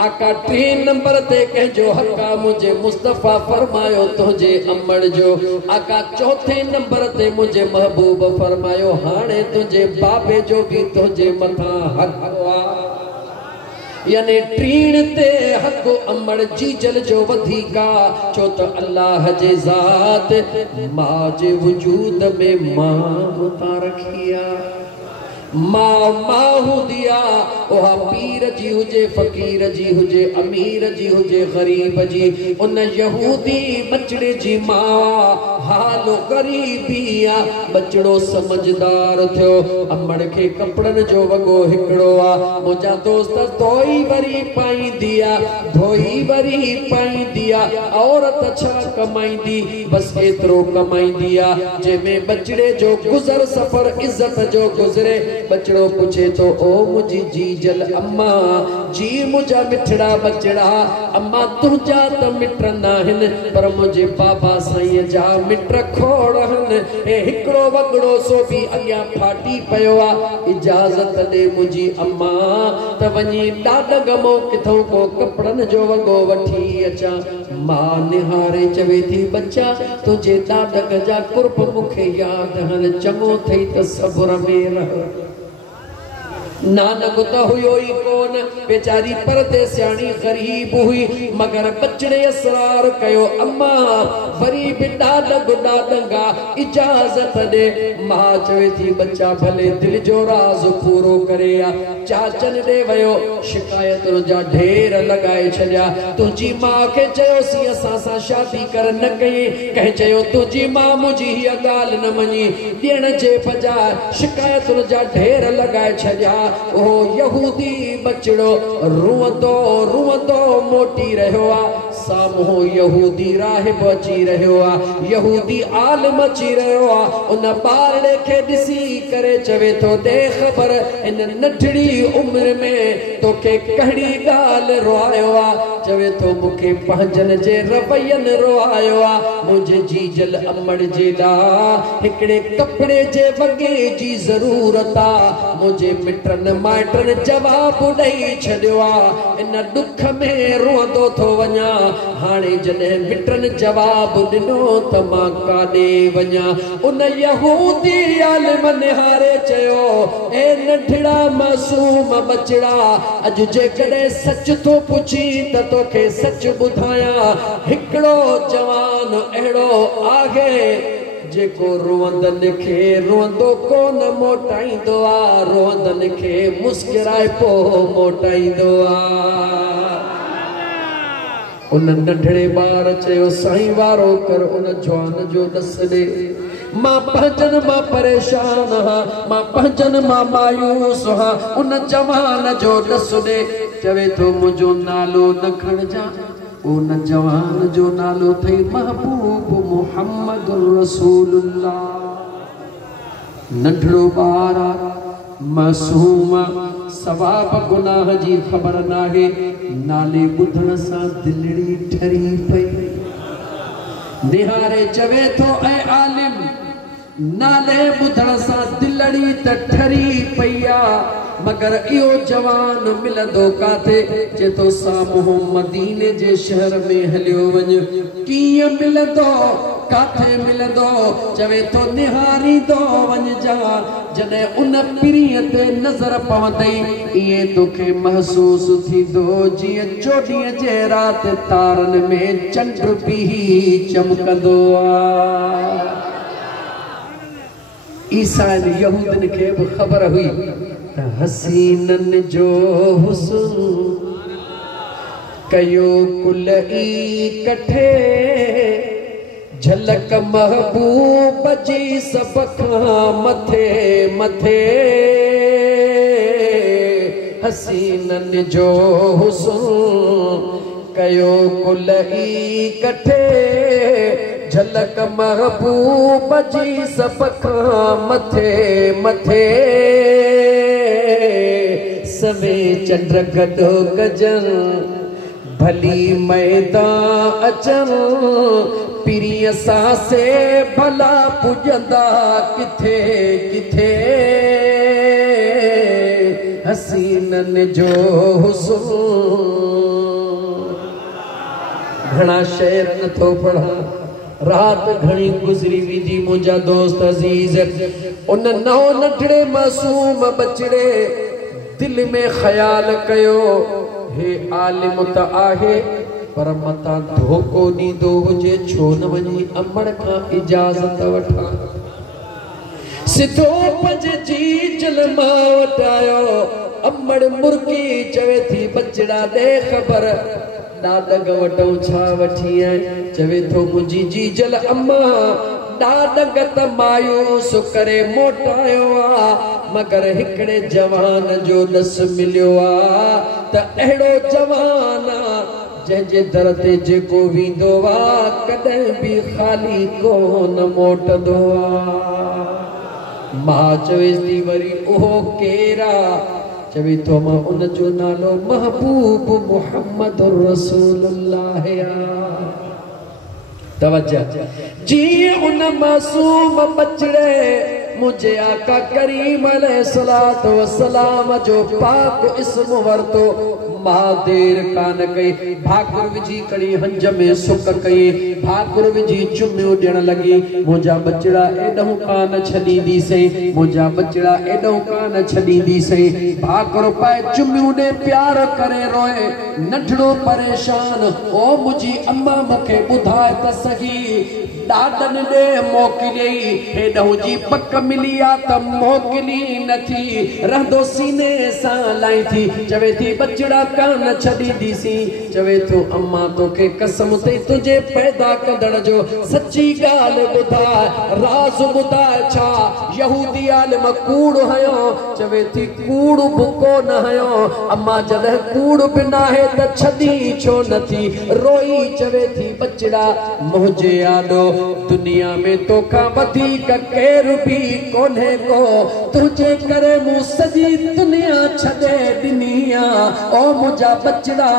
आका 3 नंबर ते कहजो हका मुझे मुस्तफा फरमायो तुझे अमड़ जो आका 4थे नंबर ते मुझे महबूब फरमायो हाणे तुझे बाबे जो भी तुझे मथा हक यानी 3 ते हक अमड़ जीजल जो वधीका छो त अल्लाह जे ज़ात मां जे वजूद में मां मुता रखिया मां हूंदिया ओहा पीर जी हुजे फकीर जी हुजे अमीर जी हुजे गरीब जी उन यहूदी बचड़े जी मां हालो गरीबिया बचड़ो समझदार थियो अमड़ के कपड़न जो वगो हिकड़ो आ मुजा दोस्त धोई वरी पाई दिया धोई वरी पाई दिया औरत छा कमाई दी बस एतरो कमाई दिया जे में बचड़े जो गुजर सफर इज्जत जो गुजरे बचड़ो पूछे तो ओ मुझी जी जल अम्मा जी मुझा मिठड़ा बचड़ा अम्मा तुझा तो मिट नाहिन पर मुझे बाबा साईं जा मिट खोड़न ए हिकड़ो वगड़ो सो भी अग्या फाटी पयो आ इजाजत दे मुझी अम्मा त वनी ॾाढ गमो किथों को कपड़न जो वगो वठी अचा मां निहारे चवे थी बच्चा तुझे ॾाढ जा कुर्ब मुखे याद हन चङो थई त सब्र में रह नानक तो हुयो ही कोन बेचारी परदे स्याणी गरीब हुई मगर बचड़े असरार कयो अम्मा वरी भी ॾाढ गुडा दंगा इजाजत दे मां चवे थी बच्चा भले दिल जो राज पूरो करे आ चाचन दे वयो शिकायत जा ढेर लगाए छलिया तुझी मां के चयो सी असा सा शादी कर न कई कह चयो तुझी मां मुझी हिया गाल न मनी ॾियण जे बजाय शिकायत जा ढेर लगाए छलिया ओ यहूदी बचड़ो रुवंदो मोटी रहियो आ सामो यहूदी राहिब अची रहियो आ यहूदी आलिम अची रहियो आ उन ॿारड़े खे ॾिसी करे चवे थो दे ख़बर इन नंढड़ी उम्र में तोखे कहिड़ी ॻाल्हि रोआयो आ चवे थो मूंखे पंहिंजनि जे रवैयनि रोआयो आ मुंहिंजे जीजल अमड़ जे लाइ हिकिड़े कपिड़े जे वॻे जी ज़रूरत आ मुंहिंजे मिटनि माइटनि जवाबु ॾेई छॾियो आ इन ॾुख में रोअंदो थो वञा हाणे जॾहिं मिटनि जवाबु ॾिनो त मां काॾे वञा उन यहूदी आलिम निहारे चयो ए नंढड़ा मासूम बचड़ा अॼु जेकॾहिं सच थो पुछी त तोखे सच ॿुधायां हिकिड़ो जवान अहिड़ो आहे जेको रोअंदन खे रोअंदो कोन मोटाईंदो आ रोअंदन खे मुस्कुराए पोइ मोटाईंदो आ उन नंढड़े ॿार चयो साईं वारो कर उन जवान जो ॾस ॾे मां पंहिंजनि मां परेशान हा मां पंहिंजनि मां मायूस हा उन जवान जो ॾस ॾे चवे थो मुंहिंजो नालो न खणजा उन जवान जो नालो थई महबूब मुहम्मद रसूलुल्लाह नंढड़ो ॿार मासूम सवाब गुनाह जी ख़बर नाहे नाले ॿुधण सां दिलड़ी ठरी पई निहारे चवे थो ऐ आलिम नाले ॿुधण सां दिलड़ी त ठरी पई आ मगर इहो जवान मिलंदो काथे जे तो साम्हूं मदीने जे शहर में हलियो वञ कीअं मिलंदो काथे मिलंदो चवे थो निहारींदो वञजा जॾहिं उन पीरीअ ते नज़र पवंदई ईअं तोखे महसूसु थींदो जीअं चोॾीअ जे राति तारनि में चंड बि चमकंदो आहे ईसाइन यहूदन खे बि ख़बर हुई हसीनन जो हुस्न कयो कुल ई कठे झलक महबूब जी सब खां मथे मथे हसीनन जो हुस्न कयो कुल ई कठे झलक महबूब जी सब खां मथे मथे सवे चंद्र गॾो गजन भली मैदान अचन पीरीअ सां से भला पुॼंदा किथे किथे हसीनन जो हुस्न घणा शेर नथो पढ़ा रात घणी गुजरी विधी मुंहिंजा दोस्त अजीज उन नौ नंढड़े मासूम बचड़े दिल में ख्याल कयो हे आलिम त आहे पर मता धोखो ॾींदो हुजे छो न वञी अमड़ खां इजाज़त वठां सिधो पंहिंजे जी जल मां वटि आयो अमड़ मुर्गी चवे थी बचड़ा दे खबर दादग वटो छा वठी है चवे थो मुंहिंजी जी जल अम्मा दादग त मायूस करे मोटायो आ मगर हिकड़े जवान जो दस मिलियो आ त अहिड़ो जवान जंहिंजे दर ते जेको वेंदो आ कॾहिं बि ख़ाली कोन मोटंदो आ। मां चवेसि थी वरी उहो केरा चवे तो मां उन जो नालो महबूब मुहम्मद रसूलुल्लाह तवज्जो जी उन मासूम बचड़े मुझे आका करीम अलैहिस्सलातु वस्सलाम जो पाक इस्म वरतो मां देर कान कई भाकुर विझी कड़ी हंज में सुक कई भाकुर विझी चुम्मियूं ॾियण लगी मुंहिंजा बचड़ा एॾो कान छॾींदी सई मुंहिंजा बचड़ा एॾो कान छॾींदी सई भाकुर पाए चुम्मियूं ॾे प्यार करे रोए नठड़ो परेशान ओ मुंहिंजी अम्मा मूंखे ॿुधाए त सही ॾाॾन ॾे मोकिलियई हेॾो जी पक मिली आ त मोकिली नथी रहंदो सीने सां लाई थी चवे थी बचड़ा कान छॾींदीसी चवे थो अम्मा तोखे कसम ते तुझे पैदा कंदड़ जो सच्ची ॻाल्हि ॿुधाए राज़ ॿुधाए छा यहूदी आलिम कूड़ हयो चवे थी कूड़ बि कोन हयो अम्मा जॾहिं कूड़ बि नाहे त छॾी छो नथी रोई चवे थी बचड़ा मुंहिंजे आॾो दुनिया में तोखां वधीक केर बि कोन्हे को तुझे करे मूं सॼी दुनिया छॾे ॾिनी आ ओ मुंहिंजा बचड़ा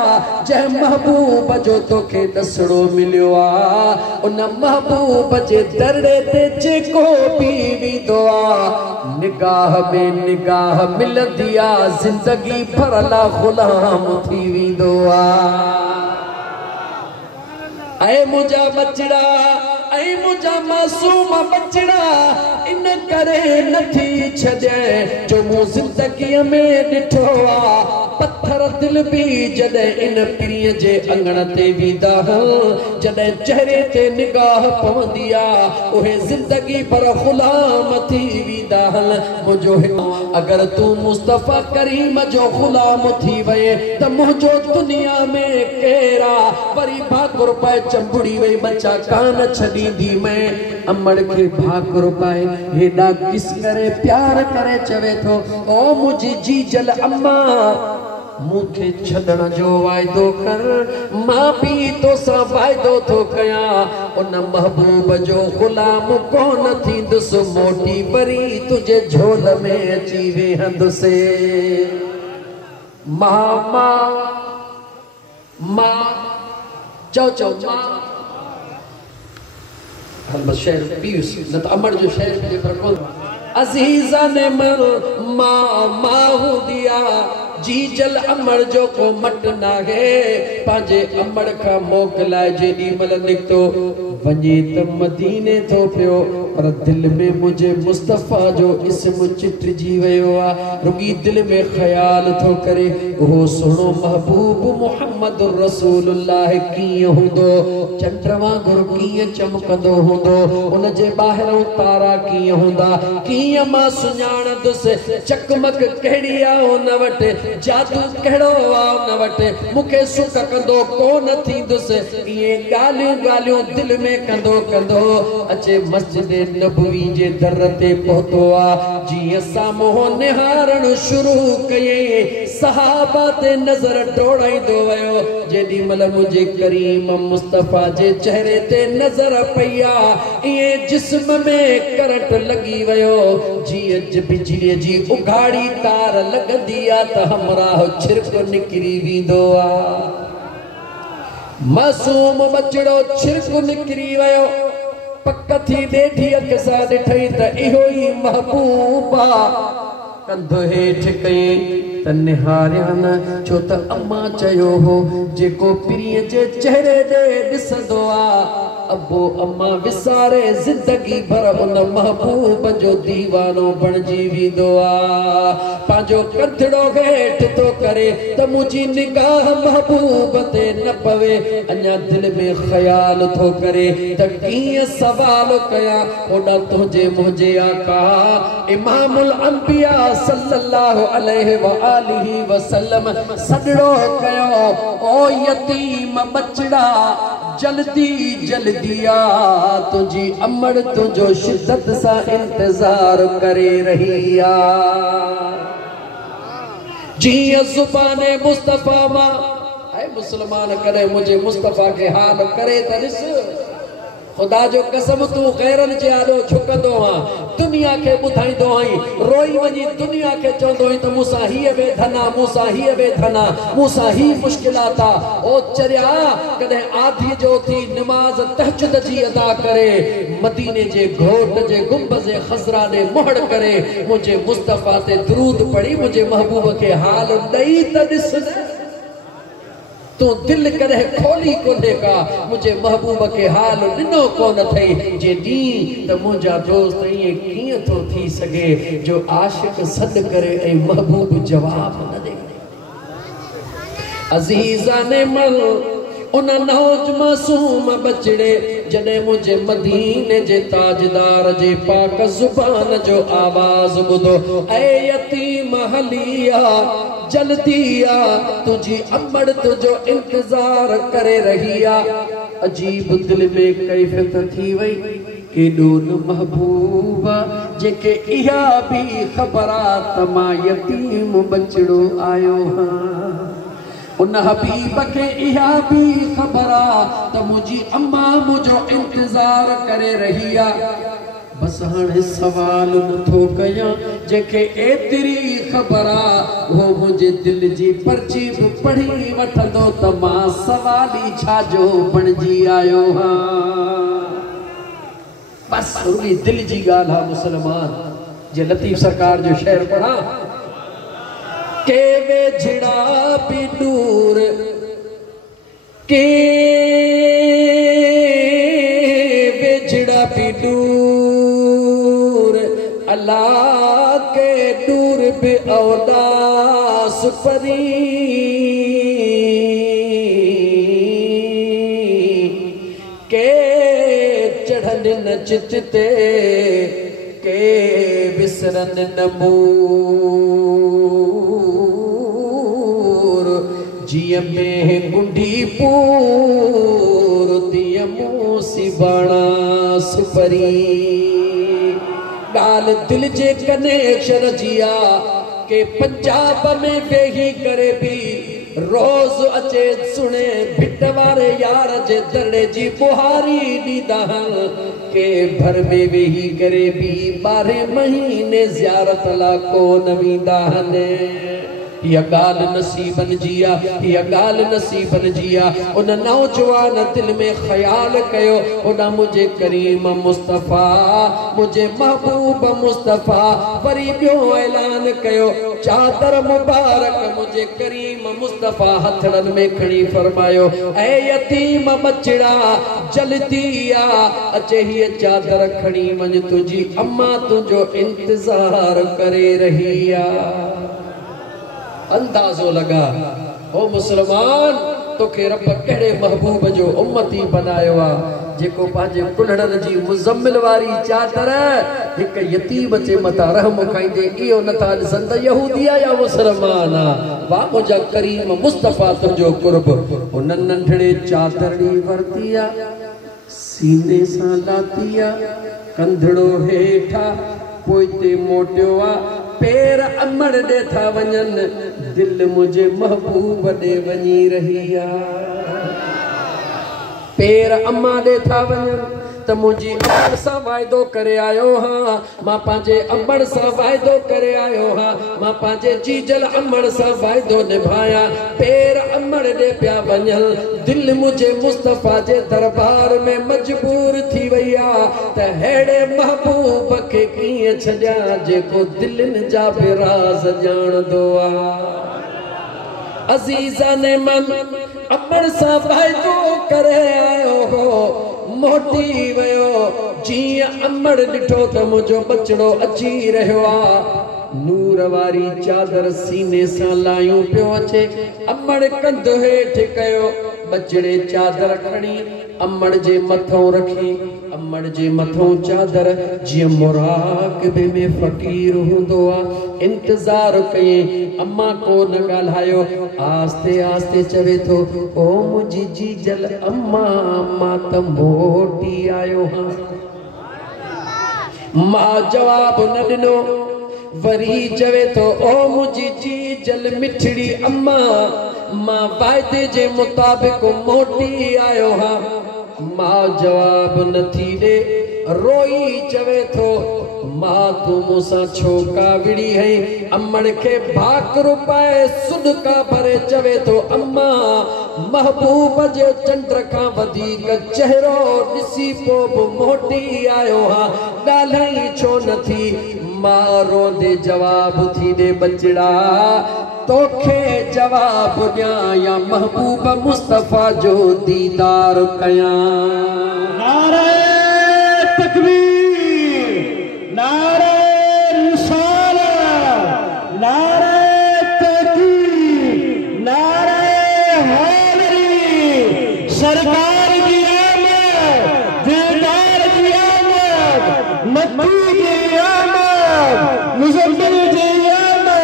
जंहिं महबूब जो तोखे दसड़ो मिलियो आ उन महबूब जे दरड़े ते जेको बि वेंदो आ निगाह में निगाह मिलंदी आ ज़िंदगी भर ला ग़ुलाम थी वेंदो आ। ऐ मुंहिंजा बचड़ा ऐ मुंहिंजा मासूम बचड़ा इन करे नथी छॾे जो मूं ज़िंदगीअ में ॾिठो आ पत्थर दिल भी जॾहिं इन पीरीअ जे अंगण ते वेंदा जॾहिं चेहरे ते निगाह पवंदी आ उहे ज़िंदगी भर ग़ुलाम थी वेंदा मुंहिंजो अगर तू मुस्तफ़ा करीम जो ग़ुलाम थी वए त मुंहिंजो दुनिया में केरा वरी भाकुर पाए चंबुड़ी वई बच्चा कान छॾींदी मैं अमड़ के भाकुर पाए हेॾा किस करे प्यार करे चवे थो ओ मुंहिंजी जी जल अम्मा मुखे छॾण जो वाइदो कर मां भी तोसां वाइदो थो कयां उन महबूब जो ग़ुलाम कोन थींदुसि मोटी परी तुझे झोल में अची वेहंदुसि। मां मां मां चओ चओ मां हल बस शेर पीयूस न त अमर जो शेर जे पर कोन अज़ीज़ा ने मर मां मां हूंदी आ जी जल अमर जो को मट नागे पांजे अमर का मोकलाए जेडी मल निकतो वञे त मदीने थो पियो पर दिल में मुझे मुस्तफ़ा जो इस्म चिटजी वयो आ रुगी दिल में ख्याल थो करे वो सुनो महबूब मुहम्मद रसूलुल्लाह कीअं हूंदो चंद्रमा गुर कीअं चमकंदो हूंदो उन जे ॿाहिरों तारा कीअं हूंदा कीअं मां सुञाणंदुसि चकमक कहिड़ी आ उन वटि जादू कहिड़ो आ उन वटि मूंखे सुख कंदो कोन थींदुसि इहे ॻाल्हियूं ॻाल्हियूं दिल में कंदो कंदो अचे मस्जिद नबवी जे दर ते पहुतो आ जीअं साम्हूं निहारण शुरू कयई सहाबा ते नज़र डोड़ाईंदो वियो जेॾी महिल मुंहिंजे करीम मुस्तफ़ा जे चेहरे ते नज़र पई आ इएं जिस्म में करंट लॻी वियो जीअं बिजलीअ जी उघाड़ी तार लॻंदी आ त हमराह छिरक निकिरी वेंदो आ मासूम बचड़ो छिरक निकिरी वियो पक थी ॾेठी अख सां ॾिठई त इहो ई महबूब आ कंधो हेठि कयई त निहारिया न छो त अम्मा चयो हो जेको पीरीअ जे चेहरे ॾे ॾिसंदो आ अबो अम्मा विसारे ज़िंदगी भर उन महबूब जो दीवानो बणजी वेंदो आ पंहिंजो कंधड़ो हेठि थो तो करे त मुझी निगाह महबूब ते न पवे अन्या दिल में ख्याल तो करे त कीअं सवाल कया ओडा तुझे मुझे आका इमामुल अंबिया सल्लल्लाहु अलैहि व आलिहि वसल्लम सदड़ो कयो ओ यतीम बचड़ा जल्दी जल्दी आ तुझी अमड़ तुझो शिद्दत सा इंतजार करे रही आ जी जुबाने मुस्तफा मा ऐ मुसलमान करे मुझे मुस्तफा के हाल करे तरिस खुदा जो कसम तू गैरन जे आलो छुकंदो आ दुनिया के बुधाइंदो आई रोई वनी दुनिया के चोंदो ही तो मूसा ही वे धना मूसा ही मुश्किलाता ओ चरिया कदे आधी जो थी नमाज तहज्जुद जी अदा करे मदीने जे घोट जे गुंबज खजरा ने मोहड़ करे मुझे मुस्तफा ते दरूद पढ़ी मुझे महबूब के हाल दई तदिस तो दिल करे खोली कोने का मुझे महबूब के हाल दिनो कोन थई जे दी त मुझा दोस्त ये किए तो थी सके जो आशिक सद करे ए महबूब जवाब न दे अजीजा ने मल उन नौज मासूम बचड़े जने मुझे मदीने जे ताजदार जे पाक जुबान जो आवाज बुधो ऐ यतीम हलिया जल्दी आ तुझी अमड़ तुझो इंतजार करे रहिया अजीब दिल में कैफियत थी वई के डोन महबूबा जेके इहा भी खबरा तमा यतीम बचड़ो आयो हां उन हबीब के इहा भी खबरा तो मुझी अम्मा मुझो इंतजार करे रहिया बस हाणे सवाल न थो कया जेके एतरी खबरा वो मुझे दिल जी पर्ची पढ़ी वठंदो त मां सवाली छाजो बणजी आयो हां बस रुगी दिल जी गाल हा मुसलमान जे लतीफ सरकार जो शेर पढ़ा के वे झिड़ा भी दूर के वे झिड़ा भी दूर अल्लाह के दूर भी औदास परी के चढ़न न चितते के विसरन नमू जिय में गुंडी पूर दिय मूसी बाणा सुपरी गाल दिल जे कनेक्शन जिया के पंजाब में वेही करे भी रोज अचे सुने भिट वारे यार जे दरड़े जी बुहारी ॾींदा के भर में वेही करे भी 12 महीने ज़ियारत ला को न वींदा या गाल नसीबन जिया या गाल नसीबन जिया उन नौजवान दिल में ख्याल कयो उना मुझे करीम मुस्तफा मुझे महबूब मुस्तफा वरी बियो ऐलान कयो चादर मुबारक मुझे करीम मुस्तफा हथड़न में खड़ी फरमायो ऐ यतीम बचड़ा जल्दी आ अचे ही चादर खड़ी वञ तुझी अम्मा तुझो इंतजार करे रही आ अंदाजो लगा ओ मुसलमान तो के रब केड़े महबूब जो उम्मती बनायो आ जेको पांजे कुल्हड़न जी मुजम्मिल वारी चादर एक यतीम चे मता रहम खाइंदे इयो नथा ॾिसंद यहूदिया या मुसलमान वाह मुझा करीम मुस्तफा तुझो कुर्ब उन नंढड़े चादर डी वरतिया सीने सा लातिया कंधड़ो हेठा पोइते मोटियो आ पैर अमड़ दे था वञन दिल मुझे महबूब दे वञी रही आ पैर अम्मा दे था वञन त मुझी अमड़ सा वायदो करे आयो हां मां पांजे अमड़ सा वायदो करे आयो हां मां पांजे जीजल अमड़ सा वायदो निभाया पैर अमड़ दे पिया वञन दिल मुझे मुस्तफा जे दरबार में मजबूर थी वया त हेड़े महबूब के कीअं छड्या जेको दिलन जा बि राज ॼाणदो आ अजीजा ने मन अमड़ सा वायदो करे आयो हो मोटी वयो जी अमड़ ॾिठो त मुझो बचड़ो अची रहियो आ नूर वारी चादर सीने सां लायूं पियो अचे। अमड़ कंध हेठ कयो, बचड़े चादर खणी अमड़ जे मथों रखी। अमड़ जे मथों चादर जीअं मुराक़बे में फ़क़ीर हूंदो आहे। इंतज़ार कई, अम्मा को न ॻाल्हायो। आस्ते आस्ते चवे थो, ओ मुंहिंजी जीजल अम्मा, मां त मोटी आयो हां। मां जवाब न ॾिनो। वरी चवे थो, ओ मुंहिंजी जीजल मिठड़ी अम्मा, मां वाइदे जे मुताबिक़ मोटी आयो हां। मां जवाब न थी ॾे। रोई चवे थो, मां तूं मूंसां छो काविड़ी हई। अमड़ खे भाकुर पाए सुॾका भरे चवे थो, अम्मा महबूब जे चंड खां वधीक चेहरो ॾिसी पोइ बि मोटी आयो हां, ॻाल्हाई छो न थी। मां रोंदे जवाब थी ॾे, बचड़ा तोखे जवाब ॾियां या महबूब मुस्तफ़ा जो दीदार कयां। नारे तकबीर, नारे रिसालत, नारे तकबीर, नारे हैदरी। सरकार की आमद, दीदार की आमद, मक्की की आमद, मुज़म्मिल की आमद।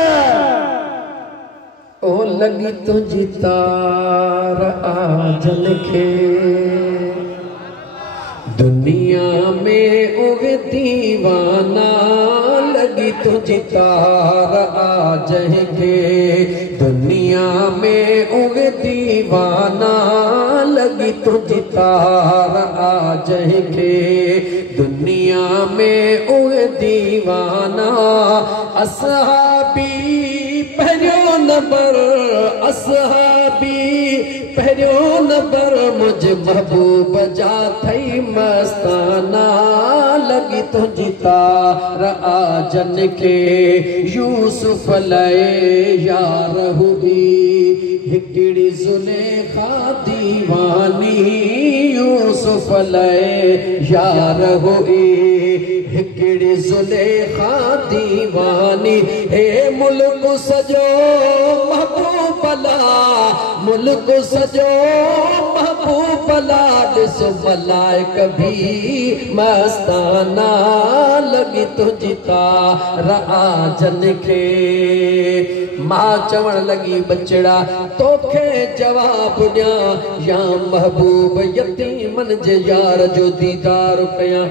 ओ लगी तुझी तार आजन के, दुनिया में उगे दीवाना। लगी तुझी तार आजन के, दुनिया में उगे दीवाना। लगी तुझी तार आजन के, दुनिया में उगे दीवाना। असहाबी पहिरियों नंबर, असहाबी पहिरियों नंबर, मुझ महबूब जा थई मस्ताना। लगी तुझी तार आजन के, यूसुफ लए यार हुई। हिकड़ी ज़ुलेखा दीवानी, यूसुफ लए यार हुई। हिकड़ी ज़ुलेखा दीवानी। हे मुल्क सजो महबूब ला, मुल्क सजो महबूब ला। ॾिस मलाइक भी मस्ताना। लगी तुझी तार आजन के। मां चवण लगी, बचड़ा तोखे जवाब ॾियां या महबूब यतीमन जे यार जो दीदार कयां।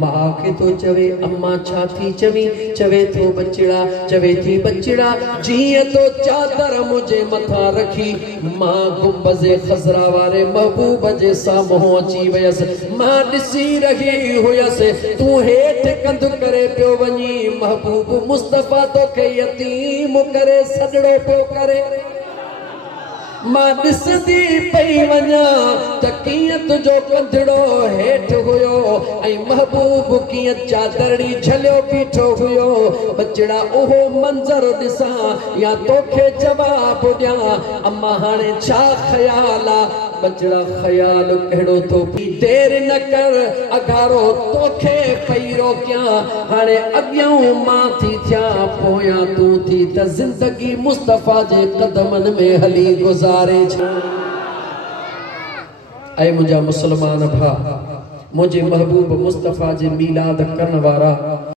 मां खे तो चवे, अम्मा छा थी चवी। चवे थो, बचड़ा चवे थी, बचड़ा जीअं तो चादर मुझे मथा रखी, मां गुंबज़े खज़रा वारे महबूब जे साम्हूं अची वयसि। मां ॾिसी रही हुयसि, तूं हेठि कंधु करे पियो वञी। महबूब मुस्तफ़ा तोखे यतीम करे सॾड़ो पियो करे। मां ॾिसंदी पई वञा त कीअं तुंहिंजो कंधड़ो हेठि हुयो ऐं महबूब कीअं चादरड़ी झलियो बीठो हुयो। बचड़ा उहो मंज़र ॾिसां या तोखे जवाब ॾियां। अम्मा हाणे छा ख़्याल आहे? बचड़ा ख़्याल कहिड़ो थो पई, देर न कर अगारो तोखे पई रोकियां। हाणे अॻियां मां थी थियां, पोयां तूं थी, त ज़िंदगी मुस्तफ़ा जे क़दमनि में हली गुज़ारे छा। ऐं मुंहिंजा मुस्लमान भा, मुझे महबूब मुस्तफ़ा जे मीलाद करण वारा